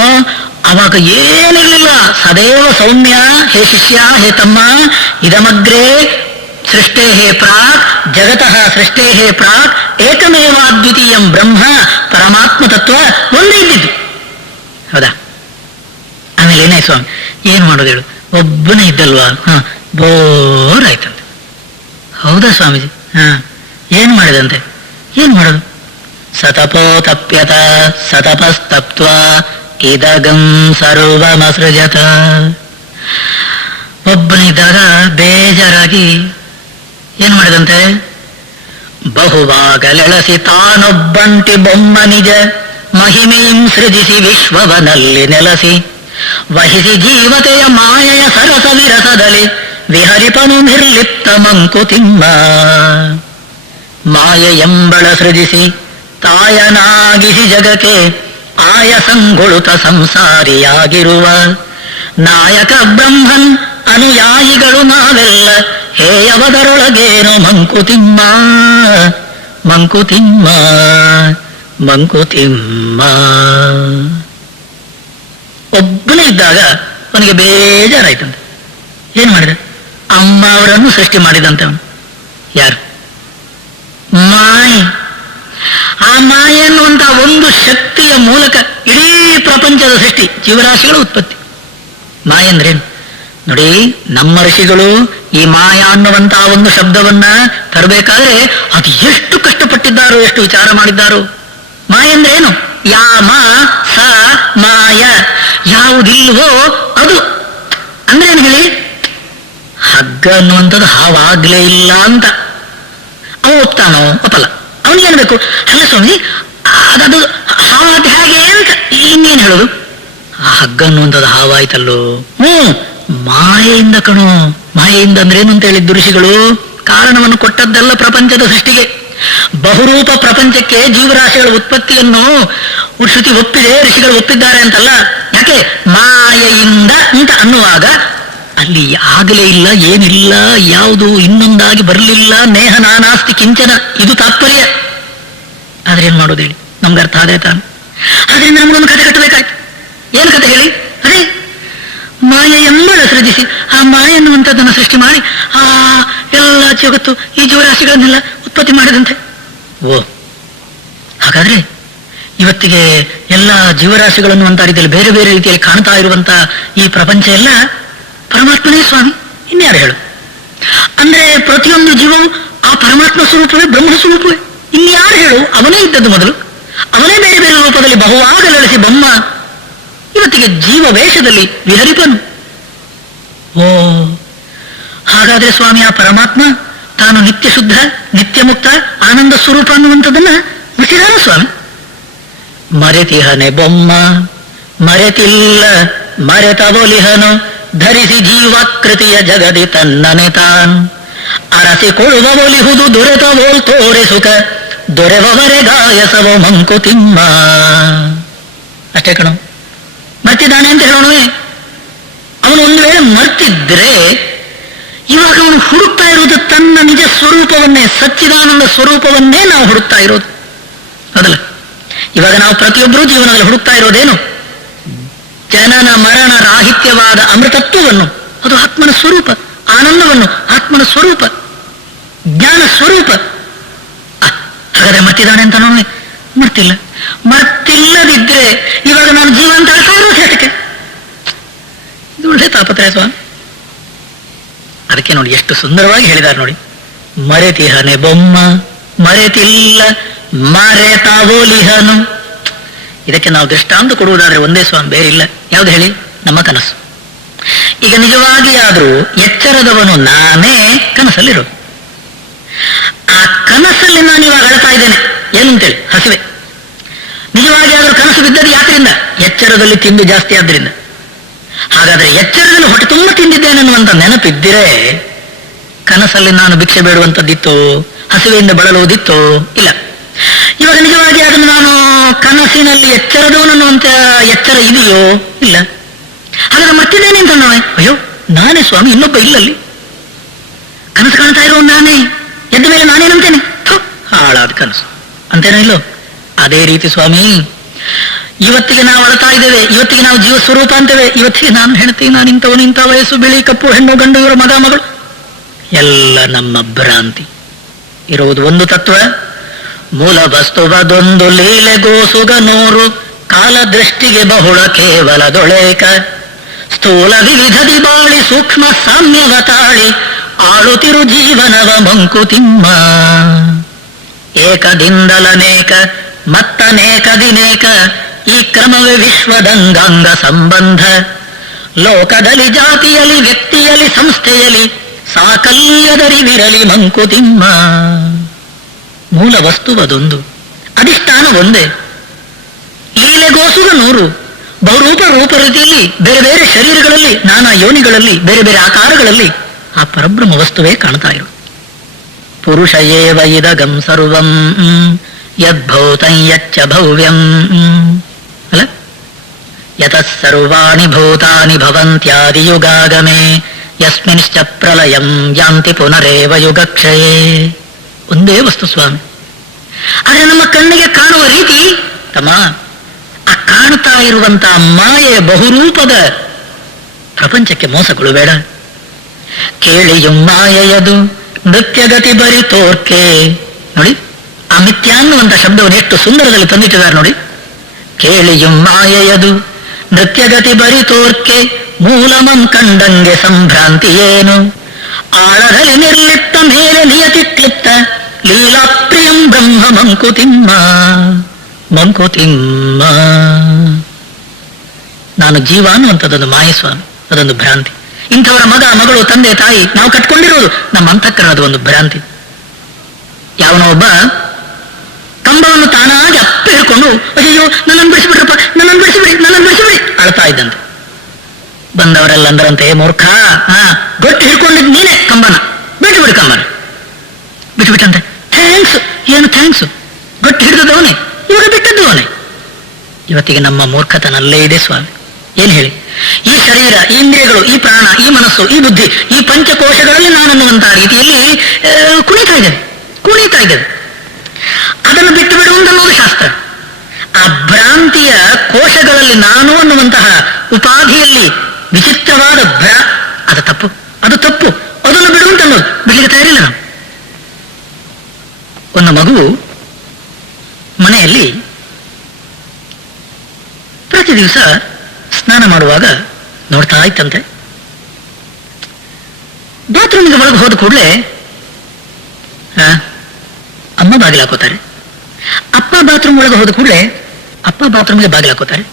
ಅವಾಗ ಏನಿರಲಿಲ್ಲ. ಸದೇವ ಸೌಮ್ಯ, ಹೇ ಶಿಷ್ಯ, ಹೇ ತಮ್ಮ, ಇದಮಗ್ರೇ ಸೃಷ್ಟೇ ಪ್ರಾಕ್ ಜಗತಃ ಸೃಷ್ಟೇ ಪ್ರಾಕ್ ಏಕಮೇವಾದ್ವಿತೀಯಂ ಬ್ರಹ್ಮ ಪರಮಾತ್ಮ ತತ್ವ ಒಂದೇ ಇದ್ದಿದ್ದು. ಹೌದಾ? ಆಮೇಲೆ ಏನೇ ಸ್ವಾಮಿ, ಏನ್ ಮಾಡೋದು ಹೇಳು? ಒಬ್ಬನೇ ಇದ್ದಲ್ವಾ? ಬೋರ್ ಆಯ್ತಂತೆ. ಹೌದಾ ಸ್ವಾಮೀಜಿ? ಏನ್ ಮಾಡಿದಂತೆ? ಏನ್ ಮಾಡೋದು? ಸತಪೋ ತಪ್ಯತ ಸತಪಸ್ತಪ್ತ್ವ ಇದಗಂ ಸರ್ವಮಸೃಜತ. ಒಬ್ಬನಿದ್ದಾಗ ಬೇಜಾರಾಗಿ ಏನ್ ಮಾಡಿದಂತೆ? ಬಹುವಾಗಲೆಳಸಿ ತಾನೊಬ್ಬಂಟಿ ಬೊಮ್ಮ ನಿಜ ಮಹಿಮೆಯಂ ಸೃಜಿಸಿ ವಿಶ್ವವನಲ್ಲಿ ನೆಲಸಿ ವಹಿಸಿ ಜೀವತೆಯ ಮಾಯೆಯ ಸರಸ ವಿರಸದಲ್ಲಿ ವಿಹರಿಪನು ನಿರ್ಲಿಪ್ತ ಮಂಕುತಿಮ್ಮ. ಮಾಯೆಯಂಬಳ ಸೃಜಿಸಿ ತಾಯನಾಗಿಸಿ ಜಗಕ್ಕೆ ಆಯ ಸಂಗೊಳುತ ಸಂಸಾರಿಯಾಗಿರುವ ನಾಯಕ ಬ್ರಹ್ಮನ್ ಅನುಯಾಯಿಗಳು ನಾವೆಲ್ಲ ಹೇಯವದರೊಳಗೇನು ಮಂಕುತಿಮ್ಮ ಮಂಕುತಿಮ್ಮ ಮಂಕುತಿಮ್ಮ. ಒಬ್ಬನೇ ಇದ್ದಾಗ ಅವನಿಗೆ ಬೇಜಾರಾಯ್ತಂತೆ. ಏನ್ ಮಾಡಿದ? ಅಮ್ಮ ಅವರನ್ನು ಸೃಷ್ಟಿ ಮಾಡಿದಂತೆ ಅವನು. ಯಾರು? ಮಾಯೆ. ಆ ಮಾಯೆ ಅನ್ನುವಂತಹ ಒಂದು ಶಕ್ತಿಯ ಮೂಲಕ ಇಡೀ ಪ್ರಪಂಚದ ಸೃಷ್ಟಿ, ಜೀವರಾಶಿಗಳ ಉತ್ಪತ್ತಿ. ಮಾಯೆ ಅಂದ್ರೇನು ನೋಡಿ. ನಮ್ಮ ಋಷಿಗಳು ಈ ಮಾಯಾ ಅನ್ನುವಂತಹ ಒಂದು ಶಬ್ದವನ್ನ ತರಬೇಕಾದ್ರೆ ಅದು ಎಷ್ಟು ಕಷ್ಟಪಟ್ಟಿದ್ದಾರೋ, ಎಷ್ಟು ವಿಚಾರ ಮಾಡಿದ್ದಾರೋ. ಮಾಯೆ ಅಂದ್ರೆ ಏನು? ಯಾಮ ಸ ಮಾಯ, ಯಾವುದಿಲ್ವೋ ಅದು. ಅಂದ್ರೆ ಏನು ಹೇಳಿ? ಹಗ್ಗ ಅನ್ನುವಂಥದ್ದು ಹಾವಾಗ್ಲೇ ಇಲ್ಲ ಅಂತ ಅವ ಒಪ್ತಾನೋ ಒಪ್ಪಲ್ಲ. ಅವನಿಗೇನ್ ಬೇಕು? ಅಲ್ಲ ಸ್ವಾಮಿ, ಅದದು ಹಾವಾದ ಹೇಗೆ ಅಂತ ಇನ್ನೇನು ಹೇಳೋದು? ಆ ಹಗ್ಗ ಅನ್ನುವಂಥದ್ದು ಹಾವಾಯ್ತಲ್ಲೋ. ಮಾಯೆಯಿಂದ ಕಣೋ. ಮಾಯೆಯಿಂದ ಅಂದ್ರೇನು ಅಂತ ಹೇಳಿದ್ದು ಋಷಿಗಳು? ಕಾರಣವನ್ನು ಕೊಟ್ಟದ್ದೆಲ್ಲ ಪ್ರಪಂಚದ ಸೃಷ್ಟಿಗೆ. ಬಹುರೂಪ ಪ್ರಪಂಚಕ್ಕೆ ಜೀವರಾಶಿಗಳ ಉತ್ಪತ್ತಿಯನ್ನು ಶ್ರುತಿ ಒಪ್ಪಿದೆ, ಋಷಿಗಳು ಒಪ್ಪಿದ್ದಾರೆ ಅಂತಲ್ಲ. ಯಾಕೆ? ಮಾಯೆಯಿಂದ ಅಂತ ಅನ್ನುವಾಗ ಅಲ್ಲಿ ಆಗಲೇ ಇಲ್ಲ, ಏನಿಲ್ಲ, ಯಾವುದು ಇನ್ನೊಂದಾಗಿ ಬರಲಿಲ್ಲ. ನೇಹ ನಾನಾಸ್ತಿ ಕಿಂಚನ, ಇದು ತಾತ್ಪರ್ಯ. ಆದ್ರೆ ಏನ್ ಮಾಡೋದು ಹೇಳಿ? ನಮ್ಗೆ ಅರ್ಥ ಆದೇ ತಾನು. ಆದ್ರಿಂದ ನಮ್ಗೊಂದು ಕಥೆ ಕಟ್ಟಬೇಕಾಯ್ತು. ಏನ್ ಕಥೆ ಹೇಳಿ? ಅದೇ ಮಾಯೆ ಎಂಬಳ ಸೃಜಿಸಿ ಆ ಮಾಯೆ ಎನ್ನುವಂಥದ್ದನ್ನು ಸೃಷ್ಟಿ ಮಾಡಿ ಆ ಎಲ್ಲ ಜಗತ್ತು ಈ ಜೀವರಾಶಿಗಳನ್ನೆಲ್ಲ ಉತ್ಪತ್ತಿ ಮಾಡಿದಂತೆ. ಹಾಗಾದ್ರೆ ಇವತ್ತಿಗೆ ಎಲ್ಲ ಜೀವರಾಶಿಗಳನ್ನು ಅಂತ ರೀತಿಯಲ್ಲಿ ಬೇರೆ ಬೇರೆ ರೀತಿಯಲ್ಲಿ ಕಾಣ್ತಾ ಇರುವಂತ ಈ ಪ್ರಪಂಚ ಎಲ್ಲ ಪರಮಾತ್ಮನೇ ಸ್ವಾಮಿ. ಇನ್ಯಾರು ಹೇಳು? ಅಂದ್ರೆ ಪ್ರತಿಯೊಂದು ಜೀವವು ಆ ಪರಮಾತ್ಮ ಸ್ವರೂಪವೇ, ಬ್ರಹ್ಮ ಸ್ವರೂಪವೇ. ಇನ್ಯಾರು ಹೇಳು? ಅವನೇ ಇದ್ದದ್ದು ಮೊದಲು. ಅವನೇ ಬೇರೆ ಬೇರೆ ರೂಪದಲ್ಲಿ ಬಹುವಾಗ ಲಳಿಸಿ ಬೊಮ್ಮ ಇವತ್ತಿಗೆ ಜೀವ ವೇಷದಲ್ಲಿ ವಿಹರಿಪನು. ಹಾಗಾದ್ರೆ ಸ್ವಾಮಿ ಆ ಪರಮಾತ್ಮ ತಾನು ನಿತ್ಯ ಶುದ್ಧ, ನಿತ್ಯ ಮುಕ್ತ, ಆನಂದ ಸ್ವರೂಪ ಅನ್ನುವಂಥದ್ದನ್ನ ಬಿಟ್ಟಿದಾನ ಸ್ವಾಮಿ. ಮರೆತಿಹನೆ ಬೊಮ್ಮ ಮರೆತಿಲ್ಲ ಮರೆತವೊಲಿಹನು ಧರಿಸಿ ಜೀವಾಕೃತಿಯ ಜಗದಿ ತನ್ನನೆ ತಾನ್ ಅರಸಿಕೊಳ್ಳುವ ಒಲಿಹುದು ದೊರೆತವೋಲ್ ತೋರಿಸುಕ ದೊರೆವವರೆ ಗಾಯಸವೋ ಮಂಕುತಿಮ್ಮ. ಅಷ್ಟೇ ಕಣೋ. ಮರ್ತಿದ್ದಾನೆ ಅಂತ ಹೇಳೋಣವೇ? ಅವನು ಒಂದು ವೇಳೆ ಮರ್ತಿದ್ರೆ ಇವಾಗ ಅವನು ಹುಡುಕ್ತಾ ಇರೋದು ತನ್ನ ನಿಜ ಸ್ವರೂಪವನ್ನೇ, ಸಚ್ಚಿದಾನಂದ ಸ್ವರೂಪವನ್ನೇ ನಾವು ಹುಡುಕ್ತಾ ಇರೋದು. ಹೌದಲ್ಲ? ಇವಾಗ ನಾವು ಪ್ರತಿಯೊಬ್ಬರೂ ಜೀವನದಲ್ಲಿ ಹುಡುಕ್ತಾ ಇರೋದೇನು? ಜನನ ಮರಣ ರಾಹಿತ್ಯವಾದ ಅಮೃತತ್ವವನ್ನು. ಅದು ಆತ್ಮನ ಸ್ವರೂಪ. ಆನಂದವನ್ನು, ಆತ್ಮನ ಸ್ವರೂಪ, ಜ್ಞಾನ ಸ್ವರೂಪ. ಹಾಗಾದ್ರೆ ಮರ್ತಿದ್ದಾನೆ ಅಂತ ನೋಡೋಣ. ಮರ್ತಿಲ್ಲ. ಮರ್ತಿಲ್ಲದಿದ್ರೆ ಇವಾಗ ನಾನು ಜೀವಂತ ಹೇಳ್ತಾ ಇರೋದು ಹೇಟಕ್ಕೆ? ಇದು ಒಳ್ಳೆ ತಾಪತ್ರಯ ಸ್ವಾಮಿ. ಅದಕ್ಕೆ ನೋಡಿ ಎಷ್ಟು ಸುಂದರವಾಗಿ ಹೇಳಿದ್ದಾರೆ ನೋಡಿ. ಮರೆತಿಹನೆ ಬೊಮ್ಮ ಮರೆತಿಲ್ಲ ಮರೆತವೊಲಿಹನು. ಇದಕ್ಕೆ ನಾವು ದೃಷ್ಟಾಂತ ಕೊಡುವುದಾದ್ರೆ ಒಂದೇ ಸ್ವಾಮಿ, ಬೇರೆ ಇಲ್ಲ. ಯಾವ್ದು ಹೇಳಿ? ನಮ್ಮ ಕನಸು. ಈಗ ನಿಜವಾಗಿ ಆದ್ರೂ ಎಚ್ಚರದವನು ನಾನೇ ಕನಸಲ್ಲಿರೋದು. ಆ ಕನಸಲ್ಲಿ ನಾನು ಇವಾಗ ಅಳ್ತಾ ಇದ್ದೇನೆ ಏನಂತೇಳಿ, ಹಸಿವೆ. ನಿಜವಾಗಿ ಆದ್ರೂ ಕನಸು ಬಿದ್ದದ್ದು ಯಾತ್ರಿಂದ? ಎಚ್ಚರದಲ್ಲಿ ತಿಂದು ಜಾಸ್ತಿ ಆದ್ರಿಂದ. ಹಾಗಾದ್ರೆ ಎಚ್ಚರದಲ್ಲಿ ಹೊಟ್ಟೆ ತುಂಬ ತಿಂದಿದ್ದೇನೆ ಅನ್ನುವಂಥ ನೆನಪಿದ್ದಿರೇ ಕನಸಲ್ಲಿ ನಾನು ಭಿಕ್ಷೆ ಬೇಡುವಂಥದ್ದಿತ್ತು, ಹಸಿವೆಯಿಂದ ಬಳಲುವುದಿತ್ತು? ಇಲ್ಲ. ಇವಾಗ ನಿಜವಾಗಿ ಅದನ್ನು ನಾನು ಕನಸಿನಲ್ಲಿ ಎಚ್ಚರದವನನ್ನುವಂತ ಎಚ್ಚರ ಇದೆಯೋ? ಇಲ್ಲ. ಹಾಗಾದ್ರೆ ಮತ್ತಿದ್ದೇನೆ ಅಂತ ನಾವು, ಅಯ್ಯೋ ನಾನೇ ಸ್ವಾಮಿ, ಇನ್ನೊಬ್ಬ ಇಲ್ಲಲ್ಲಿ, ಕನಸು ಕಾಣ್ತಾ ಇರೋ ನಾನೇ, ಎದ್ದ ಮೇಲೆ ನಾನೇನಂತೇನೆ, ಹಾಳಾದ ಕನಸು ಅಂತೇನೋ ಇಲ್ಲೋ? ಅದೇ ರೀತಿ ಸ್ವಾಮಿ, ಇವತ್ತಿಗೆ ನಾವು ಅಳ್ತಾ ಇದ್ದೇವೆ, ಇವತ್ತಿಗೆ ನಾವು ಜೀವ ಸ್ವರೂಪ ಅಂತೇವೆ, ಇವತ್ತಿಗೆ ನಾನು ಹೆಣ್ತಿ, ನಾನು ಇಂಥವನು, ಇಂಥ ವಯಸ್ಸು, ಬಿಳಿ ಕಪ್ಪು, ಹೆಣ್ಣು ಗಂಡು, ಇವರ ಮಗ ಮಗಳು, ಎಲ್ಲ ನಮ್ಮ ಭ್ರಾಂತಿ. ಇರುವುದು ಒಂದು ತತ್ವ, ಮೂಲ ವಸ್ತುವದೊಂದು, ಲೀಲೆಗೋಸುಗ ನೂರು, ಕಾಲ ದೃಷ್ಟಿಗೆ ಬಹುಳ ಕೇವಲದೊಳೇಕ, ಸ್ಥೂಲ ವಿವಿಧದಿ ಬಾಳಿ ಸೂಕ್ಷ್ಮ ಸಾಮ್ಯವ ತಾಳಿ, ಆಳುತ್ತಿರು ಜೀವನವ ಮಂಕುತಿಮ್ಮ. ಏಕದಿಂದಲನೇಕ ಮತ್ತನೇಕದಿನೇಕ, ಈ ಕ್ರಮವೇ ವಿಶ್ವದಂಗಾಂಗ ಸಂಬಂಧ. ಲೋಕದಲ್ಲಿ ಜಾತಿಯಲ್ಲಿ ವ್ಯಕ್ತಿಯಲ್ಲಿ ಸಂಸ್ಥೆಯಲ್ಲಿ ಸಾಕಲ್ಯದರಿವಿರಲಿ ಮಂಕುತಿಮ್ಮ. ಮೂಲ ವಸ್ತುವದೊಂದು, ಅಧಿಷ್ಠಾನ ಒಂದೇ, ಲೀಲೆಗೋಸುಗ ನೂರು, ಬಹುರೂಪ ರೂಪ ರೀತಿಯಲ್ಲಿ ಬೇರೆ ಬೇರೆ ಶರೀರಗಳಲ್ಲಿ, ನಾನಾ ಯೋನಿಗಳಲ್ಲಿ, ಬೇರೆ ಬೇರೆ ಆಕಾರಗಳಲ್ಲಿ ಆ ಪರಬ್ರಹ್ಮ ವಸ್ತುವೇ ಕಾಣ್ತಾ ಇರು. ಪುರುಷ ಏವ ಇದಗಂ ಸರ್ವಂ ಯದ್ಭೂತಂ ಯಚ್ಚ ಭವ್ಯಂ, ಅಲ್ಲ, ಯತಃ ಸರ್ವಾಣಿ ಭೂತಾನಿ ಭವಂತ್ಯಾದಿಯುಗಾಗಮೇ, ಯಸ್ಮಿನ್ಶ್ಚ ಪ್ರಲಯಂ ಯಾಂತಿ ಪುನರೇವ ಯುಗಕ್ಷಯೇ. ಒಂದೇ ವಸ್ತು ಸ್ವಾಮಿ. ಆದರೆ ನಮ್ಮ ಕಣ್ಣಿಗೆ ಕಾಣುವ ರೀತಿ ತಮ್ಮ, ಆ ಕಾಣ್ತಾ ಇರುವಂತಹ ಮಾಯೆಯ ಬಹುರೂಪದ ಪ್ರಪಂಚಕ್ಕೆ ಮೋಸಗೊಳ್ಳಬೇಡ. ಕೇಳಿಯು ಮಾಯೆಯದು ನೃತ್ಯಗತಿ ಬರಿ ತೋರ್ಕೆ. ನೋಡಿ, ಆ ಮಿಥ್ಯ ಅನ್ನುವಂಥ ಶಬ್ದವನ್ನು ಎಷ್ಟು ಸುಂದರದಲ್ಲಿ ತಂದಿಟ್ಟಿದ್ದಾರೆ ನೋಡಿ. ಕೇಳಿಯು ಮಾಯೆಯದು ನೃತ್ಯಗತಿ ಬರಿ ತೋರ್ಕೆ, ಮೂಲಮಂ ಕಂಡಂಗೆ ಸಂಭ್ರಾಂತಿ ಏನು, ಆಳದಲ್ಲಿ ನಿರ್ಲಿಪ್ತ ಮೇಲೆ ನಿಯತಿ ಕ್ಲಿಪ್ತ, ಲೀಲಾ ಪ್ರಿಯಂ ಬ್ರಹ್ಮ ಮಂಕುತಿಮ್ಮ. ಮಂಕುತಿಮ್ಮ, ನಾನು ಜೀವ ಅನ್ನುವಂಥದ್ದೊಂದು ಮಾಯಸ್ವಾಮಿ, ಅದೊಂದು ಭ್ರಾಂತಿ. ಇಂಥವರ ಮಗ ಮಗಳು ತಂದೆ ತಾಯಿ ನಾವು ಕಟ್ಕೊಂಡಿರೋದು ನಮ್ಮ ಅಂತಃಕರಣದ ಒಂದು ಭ್ರಾಂತಿ. ಯಾವನೋ ಒಬ್ಬ ಕಂಬವನ್ನು ತಾನಾಗಿ ಅಪ್ಪ ಹಿಡ್ಕೊಂಡು, ಅಯ್ಯೋ ನನ್ನನ್ನು ಬಿಡಿಸಿಬಿಟ್ರಪ್ಪ, ನನ್ನನ್ನು ಬಿಡಿಸಿಬಿಡಿ, ನನ್ನನ್ನು ಬಿಡಿಸಿಬಿಡಿ ಅಳ್ತಾ ಇದ್ದಂತೆ. ಬಂದವರೆಲ್ಲ ಅಂದ್ರಂತೆ, ಮೂರ್ಖ, ಗಟ್ಟಿ ಹಿಡ್ಕೊಂಡಿದ್ ನೀನೇ ಕಂಬನ, ಬಿಟ್ಟುಬಿಡಿ ಕಂಬನ. ಬಿಟ್ಟುಬಿಟ್ಟಂತೆ. ಥ್ಯಾಂಕ್ಸ್, ಏನು ಥ್ಯಾಂಕ್ಸು, ಗಟ್ಟಿ ಹಿಡಿದವನೇ, ಇವಾಗ ಬಿಟ್ಟದ್ದು ಅವನೇ. ಇವತ್ತಿಗೆ ನಮ್ಮ ಮೂರ್ಖತನಲ್ಲೇ ಇದೆ ಸ್ವಾಮಿ. ಏನ್ ಹೇಳಿ, ಈ ಶರೀರ, ಈ ಇಂದ್ರಿಯಗಳು, ಈ ಪ್ರಾಣ, ಈ ಮನಸ್ಸು, ಈ ಬುದ್ಧಿ, ಈ ಪಂಚಕೋಶಗಳಲ್ಲಿ ನಾನನ್ನುವಂತಹ ರೀತಿಯಲ್ಲಿ ಕುಣಿತಾ ಇದ್ದೇವೆ. ಅದನ್ನು ಬಿಟ್ಟು ಬಿಡುವುದನ್ನೋದು ಶಾಸ್ತ್ರ. ಆ ಭ್ರಾಂತಿಯ ಕೋಶಗಳಲ್ಲಿ ನಾನು ಅನ್ನುವಂತಹ ಉಪಾಧಿಯಲ್ಲಿ ವಿಚಿತ್ರವಾದ ಅದು ತಪ್ಪು, ಅದನ್ನು ಬಿಡುವಂತನ್ನೋದು ಬಿಡಲಿಕ್ಕೆ ತಯಾರಿಲ್ಲ ನಾವು. ಒಂದು ಮಗು ಮನೆಯಲ್ಲಿ ಪ್ರತಿ ದಿವಸ ಸ್ನಾನ ಮಾಡುವಾಗ ನೋಡ್ತಾ ಇತ್ತಂತೆ, ಬಾತ್ರೂಮ್ಗೆ ಒಳಗೆ ಹೋದ ಕೂಡಲೇ ಅಮ್ಮ ಬಾಗಿಲು ಹಾಕೋತಾರೆ, ಅಪ್ಪ ಬಾತ್ರೂಮ್ ಒಳಗೆ ಹೋದ ಕೂಡಲೇ ಅಪ್ಪ ಬಾತ್ರೂಮ್ಗೆ ಬಾಗಿಲು ಹಾಕೋತಾರೆ.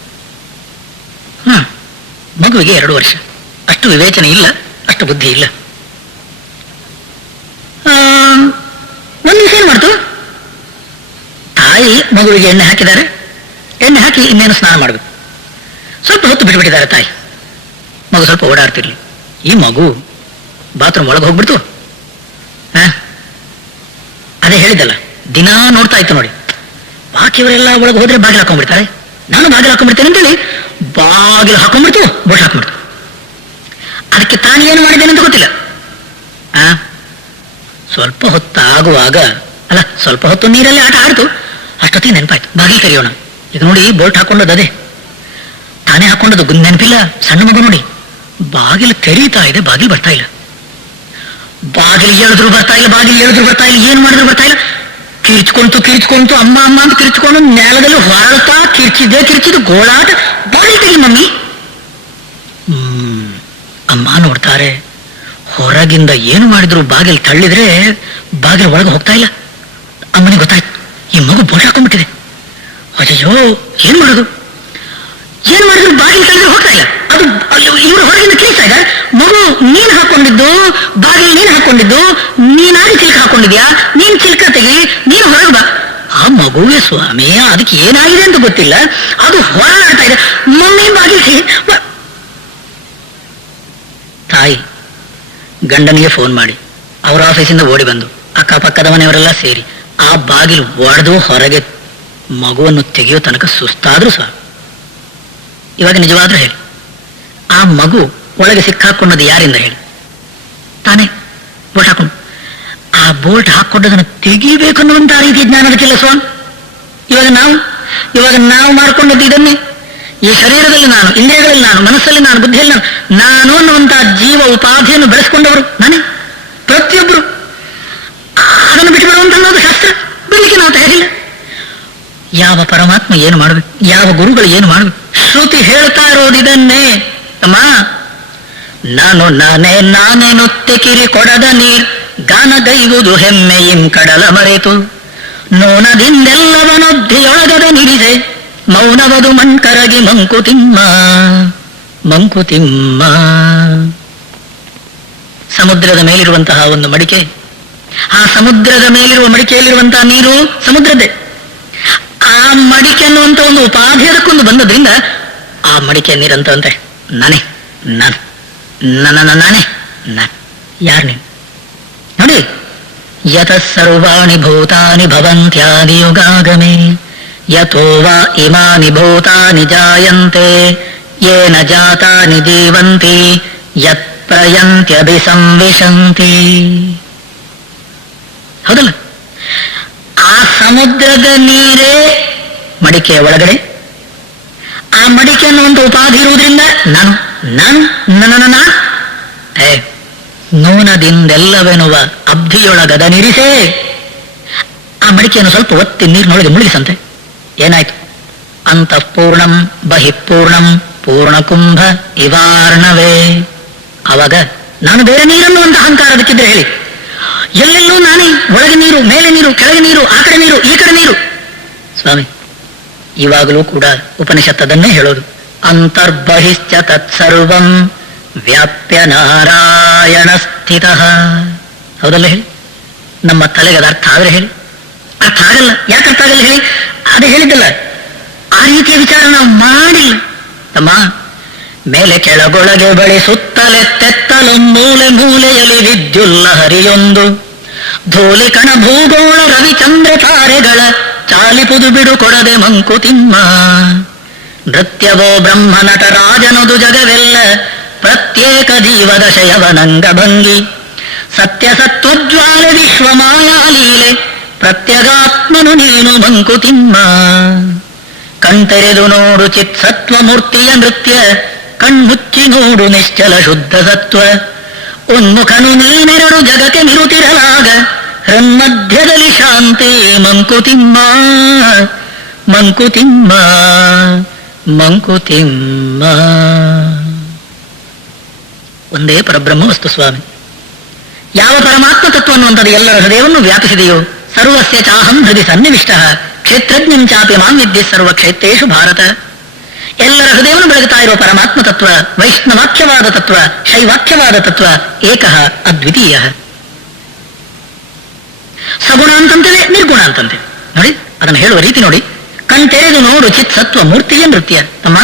ಮಗುವಿಗೆ 2 ವರ್ಷ, ಅಷ್ಟು ವಿವೇಚನೆ ಇಲ್ಲ, ಅಷ್ಟು ಬುದ್ಧಿ ಇಲ್ಲ. ಒಂದು ದಿವಸ ಏನ್ ಮಾಡ್ತು, ತಾಯಿ ಮಗುವಿಗೆ ಎಣ್ಣೆ ಹಾಕಿದ್ದಾರೆ, ಎಣ್ಣೆ ಹಾಕಿ ಇನ್ನೇನು ಸ್ನಾನ ಮಾಡಬೇಕು, ಸ್ವಲ್ಪ ಹೊತ್ತು ಬಿಟ್ಬಿಟ್ಟಿದ್ದಾರೆ ತಾಯಿ. ಮಗು ಸ್ವಲ್ಪ ಓಡಾಡ್ತಿರ್ಲಿ. ಈ ಮಗು ಬಾತ್ರೂಮ್ ಒಳಗೆ ಹೋಗ್ಬಿಡ್ತು. ಅದೇ ಹೇಳಿದಲ್ಲ, ದಿನಾ ನೋಡ್ತಾ ಇತ್ತು ನೋಡಿ, ಬಾಕಿಯವರೆಲ್ಲ ಒಳಗೆ ಹೋದ್ರೆ ಬಾಗಿಲು ಹಾಕೊಂಡ್ಬಿಡ್ತಾರೆ, ನಾನು ಬಾಗಿಲು ಹಾಕೊಂಡ್ಬಿಡ್ತೇನೆ ಅಂತೇಳಿ ಬಾಗಿಲು ಹಾಕೊಂಡ್ಬಿಡ್ತು, ಬೋಟ್ ಹಾಕೊಂಡ್ಬಿಡ್ತು. ಅದಕ್ಕೆ ತಾನು ಏನು ಮಾಡಿದ್ದೇನೆ ಅಂತ ಗೊತ್ತಿಲ್ಲ. ಸ್ವಲ್ಪ ಹೊತ್ತಾಗುವಾಗ, ಅಲ್ಲ ಸ್ವಲ್ಪ ಹೊತ್ತು ನೀರಲ್ಲಿ ಆಟ ಆಡ್ತು, ಅಷ್ಟೊತ್ತಿಗೆ ನೆನಪಾಯ್ತು, ಬಾಗಿಲು ತೆರೆಯೋಣ. ಈಗ ನೋಡಿ ಬೋಲ್ಟ್ ಹಾಕೊಂಡದ್ದು ಅದೇ, ತಾನೇ ಹಾಕೊಂಡದ್ದು ನೆನಪಿಲ್ಲ. ಸಣ್ಣ ಮಗು ನೋಡಿ, ಬಾಗಿಲು ತೆರೀತಾ ಇದೆ, ಬಾಗಿಲು ಬರ್ತಾ ಇಲ್ಲ. ಬಾಗಿಲು ಎಳೆದ್ರು ಬರ್ತಾ ಇಲ್ಲ, ಏನು ಮಾಡಿದ್ರು ಬರ್ತಾ ಇಲ್ಲ. ಕಿರ್ಚ್ಕೊಂತು ಅಮ್ಮ ಅಂತ ಕಿರ್ಚ್ಕೊಂಡು ನೆಲದಲ್ಲಿ ಹೊರಳ್ತಾ ಕಿರ್ಚಿದ್ದು ಗೋಳಾಟ. ಬಾಗಿಲು ತೆಗಿ ಮಮ್ಮಿ. ಅಮ್ಮ ನೋಡ್ತಾರೆ, ಹೊರಗಿಂದ ಏನು ಮಾಡಿದ್ರು ಬಾಗಿಲು ತಳ್ಳಿದ್ರೆ ಬಾಗಿಲು ಒಳಗೆ ಹೋಗ್ತಾ ಇಲ್ಲ. ಅಮ್ಮನಿಗೆ ಗೊತ್ತಾಯ್ತು, ಈ ಮಗು ಬೋಟ್ ಹಾಕೊಂಡ್ಬಿಟ್ಟಿದೆ. ಅಯ್ಯೋ ಏನ್ ಮಾಡಿದ್ರು ಬಾಗಿಲು ತಳ್ಳಿದ್ರೆ ಹೋಗ್ತಾ ಇಲ್ಲ. ಅದು ಇವರು ಹೊರಗಿಂದ ಕೇಳ್ತಾ ಇದ್ದಾರೆ, ಮಗು ನೀನ್ ಹಾಕೊಂಡಿದ್ದು ಬಾಗಿಲು, ನೀನ್ ಹಾಕೊಂಡಿದ್ದು, ನೀನಾಗಿ ಚಿಲ್ಕ ಹಾಕೊಂಡಿದ್ಯಾ, ನೀನ್ ಚಿಲ್ಕ ತೆಗಿ, ನೀನು ಹೊರಗೆ ಬಾ. ಆ ಮಗುವೆ ಸ್ವಾಮಿ, ಅದಕ್ಕೆ ಏನಾಗಿದೆ ಅಂತ ಗೊತ್ತಿಲ್ಲ, ಅದು ಹೊರಗಾಡ್ತಾ ಇದೆ. ಮಮ್ಮಿ ಬಾಗಿಲಿಸಿ. ತಾಯಿ ಗಂಡನಿಗೆ ಫೋನ್ ಮಾಡಿ ಅವರ ಆಫೀಸಿಂದ ಓಡಿ ಬಂದು ಅಕ್ಕಪಕ್ಕದ ಮನೆಯವರೆಲ್ಲ ಸೇರಿ ಆ ಬಾಗಿಲು ಒಡೆದು ಹೊರಗೆ ಮಗುವನ್ನು ತೆಗೆಯೋ ತನಕ ಸುಸ್ತಾದ್ರೂ ಸಾಕು. ಇವಾಗ ನಿಜವಾದ್ರೂ ಹೇಳಿ, ಆ ಮಗು ಒಳಗೆ ಸಿಕ್ಕಾಕೊಂಡದ್ದು ಯಾರಿಂದ ಹೇಳಿ? ತಾನೇ ಬೋಟ್ ಹಾಕೊಂಡು. ಆ ಬೋಲ್ಟ್ ಹಾಕೊಂಡದನ್ನು ತೆಗಿಬೇಕು ಅನ್ನುವಂತಹ ರೀತಿ ಜ್ಞಾನ ಅದಕ್ಕಿಲ್ಲ ಸ್ವಾಮಿ. ಇವಾಗ ನಾವು ಮಾಡಿಕೊಂಡದ್ದು ಇದನ್ನೇ. ಈ ಶರೀರದಲ್ಲಿ ನಾನು, ಇಂದ್ರಿಯಗಳಲ್ಲಿ ನಾನು, ಮನಸ್ಸಲ್ಲಿ ನಾನು, ಬುದ್ಧಿಯಲ್ಲಿ ನಾನು ಅನ್ನುವಂತಹ ಜೀವ ಉಪಾಧಿಯನ್ನು ಬೆಳೆಸ್ಕೊಂಡವರು ನಾನೇ, ಪ್ರತಿಯೊಬ್ಬರು. ಅದನ್ನು ಬಿಟ್ಟುಬಿಡುವಂತ ಅನ್ನೋದು ಶಾಸ್ತ್ರ, ಬಿಡಲಿಕ್ಕೆ ನಾವು ತಯಾರಿಲ್ಲ. ಯಾವ ಪರಮಾತ್ಮ ಏನು ಮಾಡಬೇಕು, ಯಾವ ಗುರುಗಳು ಏನು ಮಾಡಬೇಕು? ಶ್ರುತಿ ಹೇಳ್ತಾ ಇರೋದಿದನ್ನೇ. ಅಮ್ಮ, ನಾನು ನಾನೇನುತ್ತೆ ಕಿರಿ ಕೊಡದ ನೀರ್ ಗಾನಗೈವುದು ಹೆಮ್ಮೆಯಿಂ ಕಡಲ ಮರೆತು ನೋನದಿಂದೆಲ್ಲವನೊಬ್ಧಿಯೊಳಗದೆ ನಿರಿದೆ ಮೌನವದು ಮಣ್ಕರಗಿ ಮಂಕುತಿಮ್ಮ. ಸಮುದ್ರದ ಮೇಲಿರುವಂತಹ ಒಂದು ಮಡಿಕೆ, ಆ ಸಮುದ್ರದ ಮೇಲಿರುವ ಮಡಿಕೆಯಲ್ಲಿರುವಂತಹ ನೀರು ಸಮುದ್ರದ್ದೇ. ಆ ಮಡಿಕೆ ಅನ್ನುವಂತ ಒಂದು ಉಪಾಧಿ ಅದಕ್ಕೊಂದು ಬಂದದ್ರಿಂದ ಆ ಮಡಿಕೆ ನೀರಂತಂತೆ ನಾನೇ, ಯಾರು ನೀನು? ನೋಡಿ, ಯತಃ ಸರ್ವಾಣಿ ಭೂತಾನಿ ಭವಂತ್ಯಾದಿ ಯುಗಾಗಮೇ ಯತೋ ವಾ ಇಮಾನಿ ಭೂತಾನಿ ಜಾಯಂತೆ ಯೇನ ಜಾತಾನಿ ಜೀವಂತಿ ಯತ್ ಪ್ರಯಂತ್ಯಭಿಸಂವಿಶಂತಿ. ಹೌದಲ್ಲ? ಆ ಸಮುದ್ರದ ನೀರೇ ಮಡಿಕೆಯ ಒಳಗಡೆ. ಆ ಮಡಿಕೆ ಅನ್ನುವಂಥ ಉಪಾಧಿ ಇರುವುದರಿಂದ ನೂನದಿಂದೆಲ್ಲವೆನ್ನುವ ಅಬ್ಧಿಯೊಳಗದ ನಿರಿಸೇ. ಆ ಮಡಿಕೆಯನ್ನು ಸ್ವಲ್ಪ ಒತ್ತಿ ನೀರಿನೊಳಗೆ ಮುಳುಗಿಸಂತೆ. ಏನಾಯ್ತು? ಅಂತಃಪೂರ್ಣಂ ಬಹಿಪೂರ್ಣಂ ಪೂರ್ಣಕುಂಭ ಇವಾರ್ಣವೇ. ಆವಾಗ ನಾನು ಬೇರೆ ನೀರನ್ನು ಅಂತ ಅಹಂಕಾರ ಅದಕ್ಕಿದ್ರೆ ಹೇಳಿ, ಎಲ್ಲೆಲ್ಲೂ ನಾನೇ, ಒಳಗೆ ನೀರು, ಮೇಲೆ ನೀರು, ಕೆಳಗೆ ನೀರು, ಆ ಕಡೆ ನೀರು, ಈ ಕಡೆ ನೀರು. ಸ್ವಾಮಿ, ಇವಾಗಲೂ ಕೂಡ ಉಪನಿಷತ್ತದನ್ನೇ ಹೇಳೋದು. ಅಂತರ್ಬಹಿಶ್ಚ ತತ್ಸರ್ವಂ ವ್ಯಾಪ್ಯ ನಾರಾಯಣ ಸ್ಥಿತ. ಹೌದಲ್ಲ ಹೇಳಿ? ನಮ್ಮ ತಲೆಗೆ ಅದು ಅರ್ಥ ಆದ್ರೆ ಹೇಳಿ? ಅರ್ಥ ಆಗಲ್ಲ. ಯಾಕೆ ಅರ್ಥ ಆಗಲ್ಲ ಹೇಳಿ? ಅದೇ ಹೇಳಿದ್ದಲ್ಲ, ಆ ರೀತಿಯ ವಿಚಾರ ನಾವು ಮಾಡಿಲ್ಲ. ತಮ್ಮ, ಮೇಲೆ ಕೆಳಗೊಳಗೆ ಬಳಿ ಸುತ್ತಲೆತ್ತೆತ್ತಲು ಮೂಲೆ ಮೂಲೆಯಲ್ಲಿ ವಿದ್ಯುಲ್ಲಹರಿಯೊಂದು ಧೂಳಿ ಕಣ ಭೂಗೋಳ ರವಿಚಂದ್ರ ತಾರೆಗಳ ಚಾಲಿಪುದು ಬಿಡು ಕೊಡದೆ ಮಂಕುತಿಮ್ಮ. ನೃತ್ಯವೋ ಬ್ರಹ್ಮ ನಟರಾಜನದು ಜಗವೆಲ್ಲ ಪ್ರತ್ಯೇಕ ಜೀವದಶಯವನಂಗ ಭಂಗಿ ಸತ್ಯ ಸತ್ವಜ್ವಾಲೆ ವಿಶ್ವ ಮಾಯಾಲೀಲೆ ಪ್ರತ್ಯಗಾತ್ಮನು ನೀನು ಮಂಕುತಿಮ್ಮ. ಕಣ್ತೆರೆದು ನೋಡು ಚಿತ್ ಸತ್ವ ಮೂರ್ತಿಯ ನೃತ್ಯ, ಕಣ್ಮುಚ್ಚಿ ನೋಡು ನಿಶ್ಚಲ ಶುದ್ಧ ಸತ್ವ. ಉನ್ಮುಖನು ನೀನೆರಡು ಜಗಕ್ಕೆ ನಿರುತಿರಲಾಗ ಹೃನ್ಮಧ್ಯದಲ್ಲಿ ಶಾಂತಿ ಮಂಕುತಿಮ್ಮ. ಮಂಕುತಿಮ್ಮ ಮಂಕುತಿಮ್ಮ. ಒಂದೇ ಪರಬ್ರಹ್ಮ ವಸ್ತು ಸ್ವಾಮಿ. ಯಾವ ಪರಮಾತ್ಮ ತತ್ವ ಅನ್ನುವಂಥದ್ದು ಎಲ್ಲರ ಹೃದಯವನ್ನು ವ್ಯಾಪಿಸಿದೆಯೋ, ಸರ್ವಸ್ಯ ಚಾಹಂ ಹೃದಯ ಸನ್ನಿವಿಷ್ಟ ಕ್ಷೇತ್ರಜ್ಞಂ ಚಾಪಿ ಮಾಂ ವಿದ್ಯೆ ಸರ್ವ ಕ್ಷೇತ್ರೇಷು ಭಾರತ. ಎಲ್ಲರ ಹೃದಯವನ್ನು ಬೆಳಗುತ್ತಾ ಇರುವ ಪರಮಾತ್ಮ ತತ್ವ ವೈಷ್ಣವಾಖ್ಯವಾದ ತತ್ವ, ಶೈವಾಖ್ಯವಾದ ತತ್ವ ಏಕಃ ಅದ್ವಿತೀಯ. ಸಗುಣ ಅಂತಂತೇವೆ, ನಿರ್ಗುಣ ಅಂತಂತೇವೆ. ನೋಡಿ, ಅದನ್ನು ಹೇಳುವ ರೀತಿ ನೋಡಿ. ಕಣ್ತೆರೆದು ನೋಡು ಚಿತ್ ಸತ್ವ ಮೂರ್ತಿಯ ನೃತ್ಯ. ತಮ್ಮ,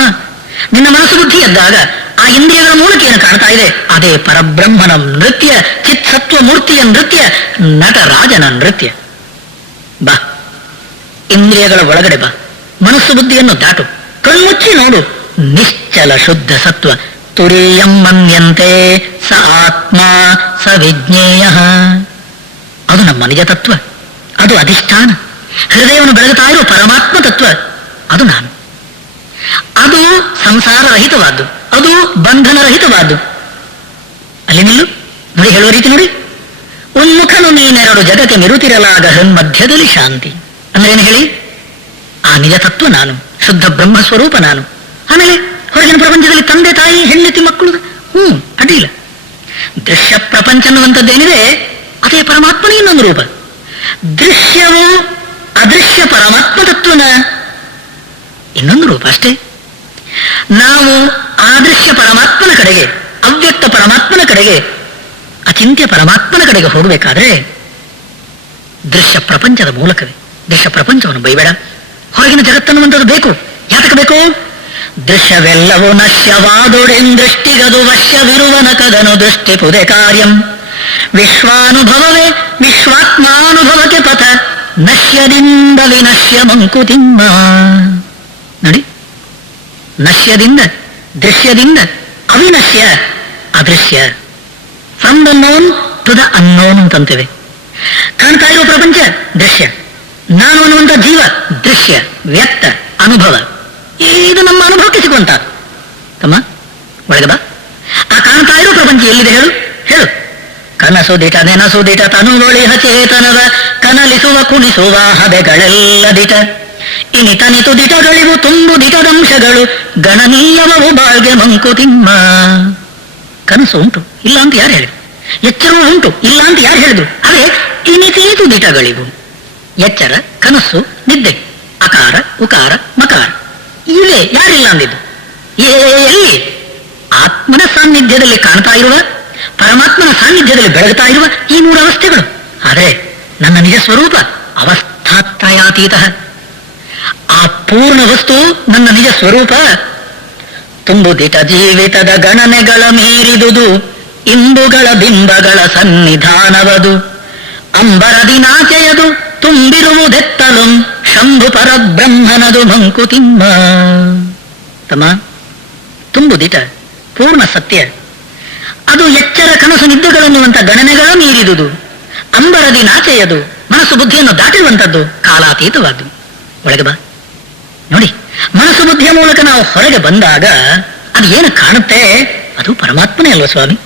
ನಿನ್ನ ಮನಸ್ಸು ಬುದ್ಧಿ ಎದ್ದಾಗ ಆ ಇಂದ್ರಿಯಗಳ ಮೂಲಕ ಏನು ಕಾಣ್ತಾ ಇದೆ ಅದೇ ಪರಬ್ರಹ್ಮನ ನೃತ್ಯ, ಚಿತ್ ಸತ್ವ ಮೂರ್ತಿಯ ನೃತ್ಯ, ನಟರಾಜನ ನೃತ್ಯ. ಬಾ, ಇಂದ್ರಿಯಗಳ ಒಳಗಡೆ ಬಾ, ಮನಸ್ಸು ಬುದ್ಧಿಯನ್ನು ದಾಟು, ಕಣ್ಮುಚ್ಚಿ ನೋಡು ನಿಶ್ಚಲ ಶುದ್ಧ ಸತ್ವ. ತುರೀಯಂ ಮನ್ಯಂತೆ ಸ ಆತ್ಮ ಸ ವಿಜ್ಞೇಯ. ಅದು ನಮ್ಮ ನಿಜ ತತ್ವ, ಅದು ಅಧಿಷ್ಠಾನ. ಹೃದಯವನ್ನು ಬೆಳಗುತ್ತಾ ಇರುವ ಪರಮಾತ್ಮ ತತ್ವ ಅದು ನಾನು. ಅದು ಸಂಸಾರ ರಹಿತವಾದ್ದು, ಅದು ಬಂಧನ ರಹಿತವಾದ್ದು. ಅಲ್ಲಿ ನಿಲ್ಲು ನೋಡಿ, ಹೇಳುವ ರೀತಿ ನೋಡಿ. ಉನ್ಮುಖನು ನೀನೆರಡು ಜಗಕ್ಕೆ ನಿರುತಿರಲಾಗ ಹೃನ್ಮಧ್ಯದಲ್ಲಿ ಶಾಂತಿ. ಅಂದ್ರೆ ಏನು ಹೇಳಿ? ಆ ನಿಜ ತತ್ವ ನಾನು, ಶುದ್ಧ ಬ್ರಹ್ಮ ಸ್ವರೂಪ ನಾನು. ಆಮೇಲೆ ಹೊರಗಿನ ಪ್ರಪಂಚದಲ್ಲಿ ತಂದೆ ತಾಯಿ ಹೆಂಡತಿ ಮಕ್ಕಳು, ಅಡ್ಡಿಲ್ಲ. ದೃಶ್ಯ ಪ್ರಪಂಚ ಅನ್ನುವಂಥದ್ದೇನಿದೆ ಅದೇ ಪರಮಾತ್ಮನ ಇನ್ನೊಂದು ರೂಪ. ದೃಶ್ಯವು ಅದೃಶ್ಯ ಪರಮಾತ್ಮ ತತ್ವನ ಇನ್ನೊಂದು ರೂಪ ಅಷ್ಟೇ. ನಾವು ಆದೃಶ್ಯ ಪರಮಾತ್ಮನ ಕಡೆಗೆ, ಅವ್ಯಕ್ತ ಪರಮಾತ್ಮನ ಕಡೆಗೆ, ಅಚಿಂತ್ಯ ಪರಮಾತ್ಮನ ಕಡೆಗೆ ಹೋಗಬೇಕಾದ್ರೆ ದೃಶ್ಯ ಪ್ರಪಂಚದ ಮೂಲಕವೇ. ದೃಶ್ಯ ಪ್ರಪಂಚವನ್ನು ಬೈಬೇಡ, ಹೊರಗಿನ ಜಗತ್ತನ್ನುವಂಥದ್ದು ಬೇಕು. ಯಾತಕ ಬೇಕು? ದೃಶ್ಯವೆಲ್ಲವೂ ನಶ್ಯವಾದೊಡೆಂದೃಷ್ಟಿಗದು ವಶ್ಯವಿರುವನ ಕದನು ದೃಷ್ಟಿ ಪುದೆ ಕಾರ್ಯಂ. ವಿಶ್ವಾನುಭವವೇ ವಿಶ್ವಾತ್ಮಾನುಭವಕ್ಕೆ ಪಥ ನಶ್ಯದಿಂದ ವಿನಶ್ಯ ಮಂಕುತಿಮ್ಮ. ನೋಡಿ, ನಶ್ಯದಿಂದ ದೃಶ್ಯದಿಂದ ಅವಿನಶ್ಯ ಅದೃಶ್ಯ, from the known to the unknown ಅಂತಂತೇವೆ. ಕಾಣ್ತಾ ಇರುವ ಪ್ರಪಂಚ ದೃಶ್ಯ, ನಾನು ಅನ್ನುವಂಥ ಜೀವ ದೃಶ್ಯ, ವ್ಯಕ್ತ, ಅನುಭವ. ಇದು ನಮ್ಮ ಅನುಭವಕ್ಕೆ ಸಿಗುವಂತ ತಮ್ಮ ಒಳಗೆ ಬಾ. ಆ ಕಾಣ್ತಾ ಇರೋ ಪ್ರಪಂಚ ಎಲ್ಲಿದೆ ಹೇಳು? ಹೇಳು. ಕನಸು ದಿಟ ನೆನಸು ದಿಟ ತನುಗೊಳಿಹ ಚೇತನವ ಕನಲಿಸುವ ಕುಣಿಸುವ ಹಬೆಗಳೆಲ್ಲ ದಿಟ ಇನಿತನಿತು ದಿಟಗಳಿವು ತುಂಬು ದಿಟದಂಶಗಳು ಗಣನೀಯವವು ಬಾಳ್ಗೆ ಮಂಕುತಿಮ್ಮ. ಕನಸು ಉಂಟು ಇಲ್ಲ ಅಂತ ಯಾರು ಹೇಳಿದ್ರು? ಎಚ್ಚರವೂ ಉಂಟು ಇಲ್ಲ ಅಂತ ಯಾರು ಹೇಳಿದ್ರು? ಅದೇ ಇನಿತೀತು ದಿಟಗಳಿವು. ಎಚ್ಚರ, ಕನಸು, ನಿದ್ದೆ, ಅಕಾರ, ಉಕಾರ, ಮಕಾರ ಇವೆ. ಯಾರಿಲ್ಲ ಅಂದಿದ್ದು? ಎಲ್ಲಿ? ಆತ್ಮನ ಸಾನ್ನಿಧ್ಯದಲ್ಲಿ ಕಾಣ್ತಾ ಇರುವ, ಪರಮಾತ್ಮನ ಸಾನ್ನಿಧ್ಯದಲ್ಲಿ ಬೆಳಗ್ತಾ ಇರುವ ಈ ಮೂರು ಅವಸ್ಥೆಗಳು. ಆದರೆ ನನ್ನ ನಿಜ ಸ್ವರೂಪ ಅವಸ್ಥಾತ್ರಯಾತೀತ. ಆ ಪೂರ್ಣ ವಸ್ತು ನನ್ನ ನಿಜ ಸ್ವರೂಪ ತುಂಬುದಿಟ ಜೀವಿತದ ಗಣನೆಗಳ ಮೀರಿದುದು ಇಂಬುಗಳ ಬಿಂಬಗಳ ಸನ್ನಿಧಾನವದು ಅಂಬರದಿನಾಚೆಯದು ತುಂಬಿರುವುದೆತ್ತಲು ಶಂಭು ಪರಬ್ರಹ್ಮನದು ಮಂಕುತಿಮ್ಮ. ತಮ್ಮ, ತುಂಬುದಿಟ ಪೂರ್ಣ ಸತ್ಯ, ಅದು ಎಚ್ಚರ ಕನಸು ನಿದ್ದೆಗಳನ್ನುವಂಥ ಗಣನೆಗಳ ಮೀರಿದುದು, ಅಂಬರದಿ ನಾಚೆಯದು ಮನಸ್ಸು ಬುದ್ಧಿಯನ್ನು ದಾಟಿರುವಂಥದ್ದು, ಕಾಲಾತೀತವಾದ್ದು. ಒಳಗೆ ಬಾ. ನೋಡಿ, ಮನಸ್ಸು ಬುದ್ಧಿಯ ಮೂಲಕ ನಾವು ಹೊರಗೆ ಬಂದಾಗ ಅದು ಏನು ಕಾಣುತ್ತೆ? ಅದು ಪರಮಾತ್ಮನೇ ಅಲ್ವ ಸ್ವಾಮಿ?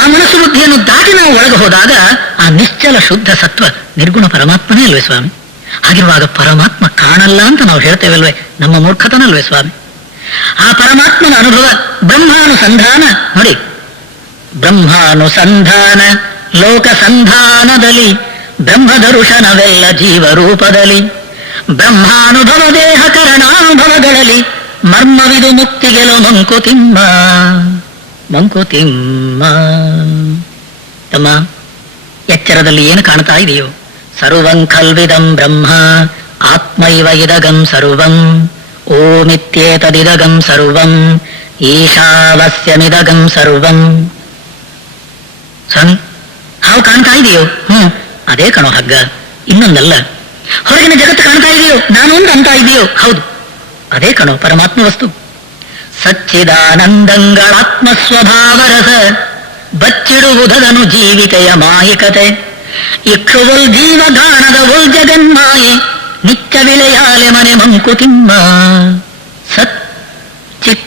ಆ ಮನಸ್ಸು ಬುದ್ಧಿಯನ್ನು ದಾಟಿ ನಾವು ಒಳಗೆ ಹೋದಾಗ ಆ ನಿಶ್ಚಲ ಶುದ್ಧ ಸತ್ವ ನಿರ್ಗುಣ ಪರಮಾತ್ಮನೇ ಅಲ್ವೇ ಸ್ವಾಮಿ? ಹಾಗಿರುವಾಗ ಪರಮಾತ್ಮ ಕಾಣಲ್ಲ ಅಂತ ನಾವು ಹೇಳ್ತೇವಲ್ವೇ? ನಮ್ಮ ಮೂರ್ಖತನಲ್ವೇ ಸ್ವಾಮಿ? ಆ ಪರಮಾತ್ಮನ ಅನುಭವ ಬ್ರಹ್ಮಾನುಸಂಧಾನ. ನೋಡಿ, ಬ್ರಹ್ಮಾನುಸಂಧಾನ ಲೋಕ ಸಂಧಾನದಲ್ಲಿ ಬ್ರಹ್ಮದರುಷನವೆಲ್ಲ ಜೀವರೂಪದಲ್ಲಿ ಬ್ರಹ್ಮಾನುಭವ ದೇಹ ಕರಣಾನುಭವಗಳಲ್ಲಿ ಮರ್ಮವಿದು ಮುಕ್ತಿಗೆಲೋ ಮಂಕುತಿಮ್ಮ. ಮಂಕುತಿಮ್ಮ. ತಮ್ಮ, ಎಚ್ಚರದಲ್ಲಿ ಏನು ಕಾಣ್ತಾ ಇದೆಯೋ? ಸರ್ವಂ ಖಲ್ವಿದಂ ಬ್ರಹ್ಮ ಆತ್ಮೈವ ಇದಗಂ ಸರ್ವಂ ಓಮಿತ್ಯೇತದಿದಗಂ ಸರ್ವಂ ಈಶಾವಸ್ಯಮಿದಗಂ ಸರ್ವಂ. ಸ್ವಾಮಿ, ಹಾವು ಕಾಣ್ತಾ ಇದೆಯೋ? ಅದೇ ಕಣೋ ಹಗ್ಗ, ಇನ್ನೊಂದಲ್ಲ. ಹೊರಗಿನ ಜಗತ್ತು ಕಾಣ್ತಾ ಇದೆಯೋ? ನಾನು ಅಂತ ಇದೆಯೋ? ಹೌದು, ಅದೇ ಕಣೋ ಪರಮಾತ್ಮ ವಸ್ತು. ಸಚ್ಚಿದಾನಂದಂಗಳಾತ್ಮ ಸ್ವಭಾವರಸ ಬಚ್ಚಿಡುವುದನು ಜೀವಿಕೆಯ ಮಾಯಿಕತೆ ಇಕ್ಷುವುಲ್ ಜೀವಗಾಣದ ಉಲ್ ಜಗನ್ಮಾಯೆ ನಿತ್ಯ ವಿಲೆಯಾಲೆ ಮನೆ ಮಂಕುತಿಮ್ಮ. ಸತ್ ಚಿತ್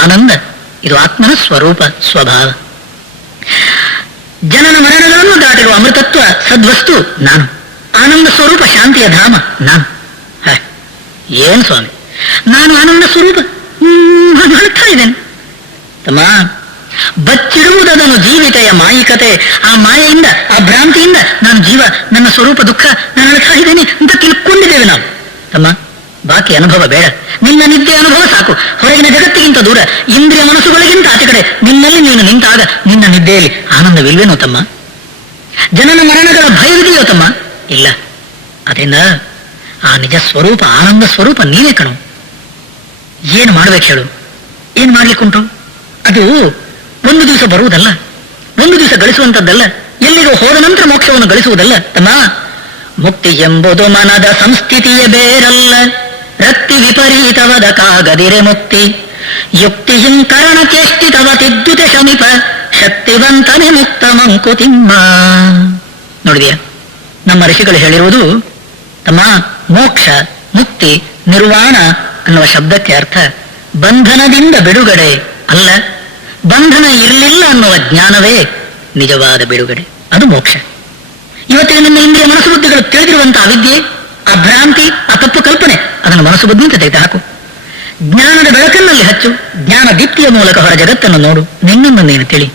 ಆನಂದ, ಇದು ಆತ್ಮನ ಸ್ವರೂಪ ಸ್ವಭಾವ. ಜನನ ಮರಣಗಳನ್ನು ದಾಟಿರುವ ಅಮೃತತ್ವ ಸದ್ವಸ್ತು ನಾನು. ಆನಂದ ಸ್ವರೂಪ ಶಾಂತಿಯ ಧಾಮ ನಾನು. ಏನ್ ಸ್ವಾಮಿ, ನಾನು ಆನಂದ ಸ್ವರೂಪ ಮಾಡ್ತಾ ಇದ್ದೇನೆ ತಮ್ಮ. ಬಚ್ಚಿಡುವುದನ್ನು ಜೀವಿತೆಯ ಮಾಯಿಕತೆ, ಆ ಮಾಯೆಯಿಂದ, ಆ ಭ್ರಾಂತಿಯಿಂದ ನಾನು ಜೀವ, ನನ್ನ ಸ್ವರೂಪ ದುಃಖ ನಾನು ಅಳ್ತಾ ಇದ್ದೇನೆ ಅಂತ ತಿಳ್ಕೊಂಡಿದ್ದೇವೆ ನಾವು ತಮ್ಮ. ಬಾಕಿ ಅನುಭವ ಬೇಡ, ನಿನ್ನ ನಿದ್ದೆ ಅನುಭವ ಸಾಕು. ಹೊರಗಿನ ಜಗತ್ತಿಗಿಂತ ದೂರ, ಇಂದ್ರಿಯ ಮನಸ್ಸುಗಳಿಗಿಂತ ಆಚೆ ಕಡೆ ನಿನ್ನಲ್ಲಿ ನೀನು ನಿಂತಾಗ ನಿನ್ನ ನಿದ್ದೆಯಲ್ಲಿ ಆನಂದವಿಲ್ವೇನೋ ತಮ್ಮ? ಜನನ ಮರಣಗಳ ಭಯವಿದೆಯೋ ತಮ್ಮ? ಇಲ್ಲ. ಅದರಿಂದ ಆ ನಿಜ ಸ್ವರೂಪ ಆನಂದ ಸ್ವರೂಪ ನೀವೇ ಕಣು. ಏನು ಮಾಡ್ಬೇಕು ಹೇಳು? ಏನ್ ಮಾಡ್ಲಿಕ್ಕುಂಟು? ಅದು ಒಂದು ದಿವಸ ಬರುವುದಲ್ಲ, ಒಂದು ದಿವಸ ಗಳಿಸುವಂಥದ್ದಲ್ಲ, ಎಲ್ಲಿಗೂ ಹೋದ ನಂತರ ಮೋಕ್ಷವನ್ನು ಗಳಿಸುವುದಲ್ಲ ತಮ್ಮ. ಮುಕ್ತಿ ಎಂಬುದು ಮನದ ಸಂಸ್ಥಿತಿಯ ಬೇರಲ್ಲ, ರಕ್ತಿ ವಿಪರೀತವದ ಕಾಗದಿರೆ ಮುಕ್ತಿ ಯುಕ್ತಿಹಿಂ ಕರಣ ಚೇಷ್ಟಿತವ ತಿದ್ದುತೆ ಶಮಿಪ ಶಕ್ತಿವಂತನೆ ಮುಕ್ತ ಮಂಕುತಿಮ್ಮ. ನೋಡಿದೆಯಾ, ನಮ್ಮ ಋಷಿಗಳು ಹೇಳಿರುವುದು ತಮ್ಮ, ಮೋಕ್ಷ, ಮುಕ್ತಿ, ನಿರ್ವಾಣ ಅನ್ನುವ ಶಬ್ದಕ್ಕೆ ಅರ್ಥ ಬಂಧನದಿಂದ ಬಿಡುಗಡೆ ಅಲ್ಲ, ಬಂಧನ ಇರಲಿಲ್ಲ ಅನ್ನುವ ಜ್ಞಾನವೇ ನಿಜವಾದ ಬಿಡುಗಡೆ, ಅದು ಮೋಕ್ಷ. ಇವತ್ತಿನ ನಿಮ್ಮ ಇಂದ್ರಿಯ ಮನಸ್ಸು ಬುದ್ಧಿಗಳು ತಿಳಿದಿರುವಂತಹ ಅವಿದ್ಯೆ, ಆ ಭ್ರಾಂತಿ, ಆ ತಪ್ಪು ಕಲ್ಪನೆ, ಅದನ್ನು ಮನಸ್ಸು ಬುದ್ಧಿ ಅಂತ ತೆಗೆದು ಹಾಕು. ಜ್ಞಾನದ ಬೆಳಕನ್ನಲ್ಲಿ ಹಚ್ಚು, ಜ್ಞಾನ ದೀಪ್ತಿಯ ಮೂಲಕ ಹೊರ ಜಗತ್ತನ್ನು ನೋಡು, ನಿನ್ನನ್ನು ನೀನು ತಿಳಿ.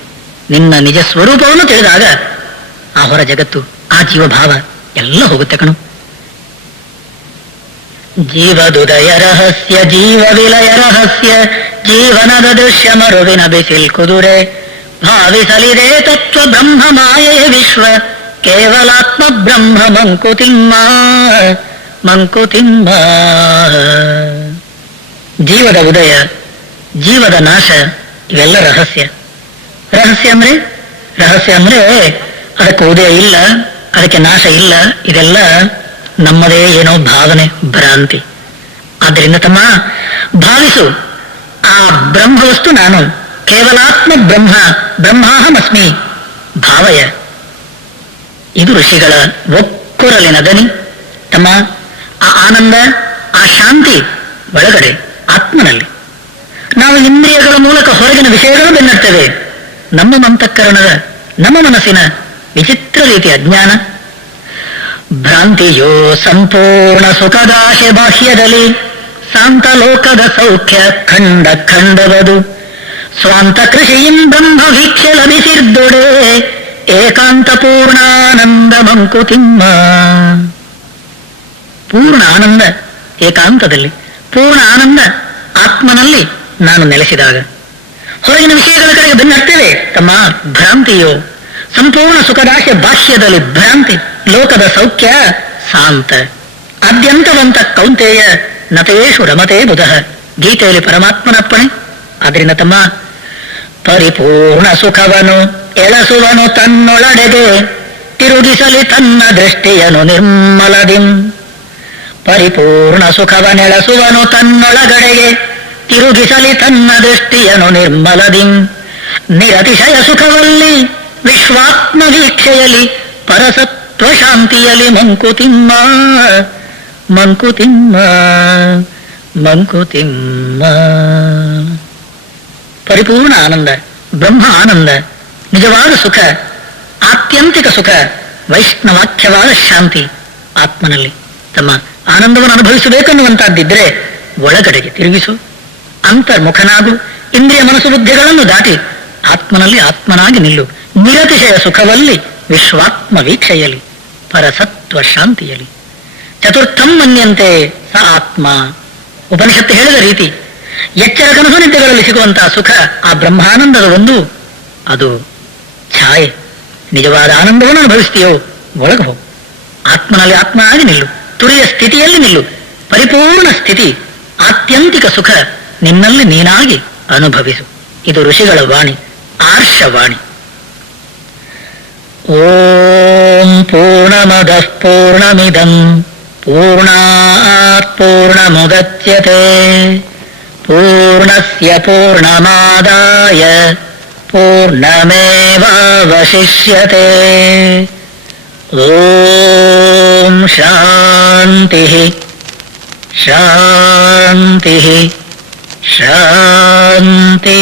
ನಿನ್ನ ನಿಜ ಸ್ವರೂಪವನ್ನು ತಿಳಿದಾಗ ಆ ಹೊರ ಜಗತ್ತು, ಆ ಜೀವಭಾವ ಎಲ್ಲ ಹೋಗುತ್ತೆ ಕಣು. ಜೀವದುದಯ ರಹಸ್ಯ ಜೀವ ವಿಲಯ ರಹಸ್ಯ ಜೀವನದ ದೃಶ್ಯ ಮರುವಿನ ಬಿಸಿಲ್ ಕುದುರೆ ಭಾವಿಸಲಿದೆ ತತ್ವ ಬ್ರಹ್ಮ ಮಾಯೆಯ ವಿಶ್ವ ಕೇವಲಾತ್ಮ ಬ್ರಹ್ಮ ಮಂಕುತಿಮ್ಮ ಮಂಕುತಿಮ್ಮ. ಜೀವದ ಉದಯ, ಜೀವದ ನಾಶ, ಇವೆಲ್ಲ ರಹಸ್ಯ. ರಹಸ್ಯ ಅಂದ್ರೆ ಅದಕ್ಕೆ ಉದಯ ಇಲ್ಲ, ಅದಕ್ಕೆ ನಾಶ ಇಲ್ಲ, ಇದೆಲ್ಲ ನಮ್ಮದೇ ಏನೋ ಭಾವನೆ, ಭ್ರಾಂತಿ. ಆದ್ದರಿಂದ ತಮ್ಮ ಭಾವಿಸು, ಆ ಬ್ರಹ್ಮವಸ್ತು ನಾನು, ಕೇವಲಾತ್ಮ ಬ್ರಹ್ಮ, ಬ್ರಹ್ಮಾಹಮಸ್ಮಿ ಭಾವಯ. ಇದು ಋಷಿಗಳ ಒಕ್ಕೊರಲಿನ ದನಿ. ತಮ್ಮ ಆ ಆನಂದ, ಆ ಶಾಂತಿ ಒಳಗಡೆ ಆತ್ಮನಲ್ಲಿ. ನಾವು ಇಂದ್ರಿಯಗಳ ಮೂಲಕ ಹೊರಗಿನ ವಿಷಯಗಳು ಬೆನ್ನಡ್ತೇವೆ. ನಮ್ಮ ಅಂತಃಕರಣದ, ನಮ್ಮ ಮನಸ್ಸಿನ ವಿಚಿತ್ರ ರೀತಿಯ ಅಜ್ಞಾನ ಭ್ರಾಂತಿಯೋ ಸಂಪೂರ್ಣ ಸುಖದಾಶೆ ಬಾಹ್ಯದಲ್ಲಿ ಶಾಂತ ಲೋಕದ ಸೌಖ್ಯ ಖಂಡ ಖಂಡವದು ಸ್ವಾಂತ ಕೃಷಿಯಿಂ ಬ್ರಹ್ಮ ವೀಕ್ಷೆ ಲಭಿಸಿರ್ದೊಡೆ ಏಕಾಂತ ಪೂರ್ಣಾನಂದ ಮಂಕುತಿಮ್ಮ. ಪೂರ್ಣ ಆನಂದ ಏಕಾಂತದಲ್ಲಿ, ಪೂರ್ಣ ಆನಂದ ಆತ್ಮನಲ್ಲಿ ನಾನು ನೆಲೆಸಿದಾಗ. ಹೊರಗಿನ ವಿಷಯಗಳ ಕಡೆಗೆ ಬೆನ್ನಡ್ತೇವೆ ತಮ್ಮ. ಭ್ರಾಂತಿಯೋ ಸಂಪೂರ್ಣ ಸುಖದಾಶೆ ಬಾಹ್ಯದಲ್ಲಿ ಭ್ರಾಂತಿ, ಲೋಕದ ಸೌಖ್ಯ ಶಾಂತ. ಆದ್ಯಂತವಂತ ಕೌಂತೆಯ ನತೇಶು ರಮತೆ ಬುಧಃ, ಗೀತೆಯಲ್ಲಿ ಪರಮಾತ್ಮನಪ್ಪಣೆ. ಆದ್ರಿಂದ ತಮ್ಮ ಪರಿಪೂರ್ಣ ಸುಖವನು ಎಳಸುವನು ತನ್ನೊಳಡೆಗೆ ತಿರುಗಿಸಲಿ ತನ್ನ ದೃಷ್ಟಿಯನು ನಿರ್ಮಲದಿಂ. ಪರಿಪೂರ್ಣ ಸುಖವನೆಳಸುವನು ತನ್ನೊಳಗಡೆಗೆ ತಿರುಗಿಸಲಿ ತನ್ನ ದೃಷ್ಟಿಯನು ನಿರ್ಮಲದಿಂ. ನಿರತಿಶಯ ಸುಖವಲ್ಲಿ ವಿಶ್ವಾತ್ಮ ವೀಕ್ಷೆಯಲಿ ಪರಸತ್ವ ಶಾಂತಿಯಲಿ ಮಂಕುತಿಮ್ಮ ಮಂಕುತಿಮ್ಮ ಮಂಕುತಿಮ್ಮ. ಪರಿಪೂರ್ಣ ಆನಂದ, ಬ್ರಹ್ಮ ಆನಂದ, ನಿಜವಾದ ಸುಖ, ಆತ್ಯಂತಿಕ ಸುಖ, ವೈಷ್ಣವಾಖ್ಯವಾದ ಶಾಂತಿ ಆತ್ಮನಲ್ಲಿ. ತಮ್ಮ ಆನಂದವನ್ನು ಅನುಭವಿಸಬೇಕನ್ನುವಂತಹದ್ದಿದ್ರೆ ಒಳಗಡೆಗೆ ತಿರುಗಿಸು, ಅಂತರ್ಮುಖನಾಗು, ಇಂದ್ರಿಯ ಮನಸ್ಸು ಬುದ್ಧಿಗಳನ್ನು ದಾಟಿ ಆತ್ಮನಲ್ಲಿ ಆತ್ಮನಾಗಿ ನಿಲ್ಲು. ನಿರತಿಶಯ ಸುಖವಲ್ಲಿ ವಿಶ್ವಾತ್ಮ ವೀಕ್ಷೆಯಲಿ ಪರಸತ್ವ ಶಾಂತಿಯಲಿ. ಚತುರ್ಥಂ ಮನ್ಯಂತೆ ಸ ಆತ್ಮ. ಉಪನಿಷತ್ತು ಹೇಳಿದ ರೀತಿ ಎಚ್ಚರ ಕನಸು ನಿದ್ದೆಗಳಲ್ಲಿ ಸಿಗುವಂತಹ ಸುಖ ಆ ಬ್ರಹ್ಮಾನಂದದ ಒಂದು, ಅದು ಛಾಯೆ. ನಿಜವಾದ ಆನಂದವನ್ನು ಅನುಭವಿಸ್ತೀಯೋ ಒಳಗೆ ಹೋಗು, ಆತ್ಮನಲ್ಲಿ ಆತ್ಮನಾಗಿ ನಿಲ್ಲು, ತುರಿಯ ಸ್ಥಿತಿಯಲ್ಲಿ ನಿಲ್ಲು. ಪರಿಪೂರ್ಣ ಸ್ಥಿತಿ, ಆತ್ಯಂತಿಕ ಸುಖ ನಿನ್ನಲ್ಲಿ ನೀನಾಗಿ ಅನುಭವಿಸು. ಇದು ಋಷಿಗಳ ವಾಣಿ, ಆರ್ಷವಾಣಿ. ಓಂ ಪೂರ್ಣಮದಃ ಪೂರ್ಣಮಿದಂ ಪೂರ್ಣಾತ್ ಪೂರ್ಣಮುದಚ್ಯತೆ ಪೂರ್ಣಸ್ಯ ಪೂರ್ಣಮಾದಾಯ ಪೂರ್ಣಮೇವಾವಶಿಷ್ಯತೆ. ಓಂ ಶಾಂತಿ ಶಾಂತಿ ಶಾಂತಿ.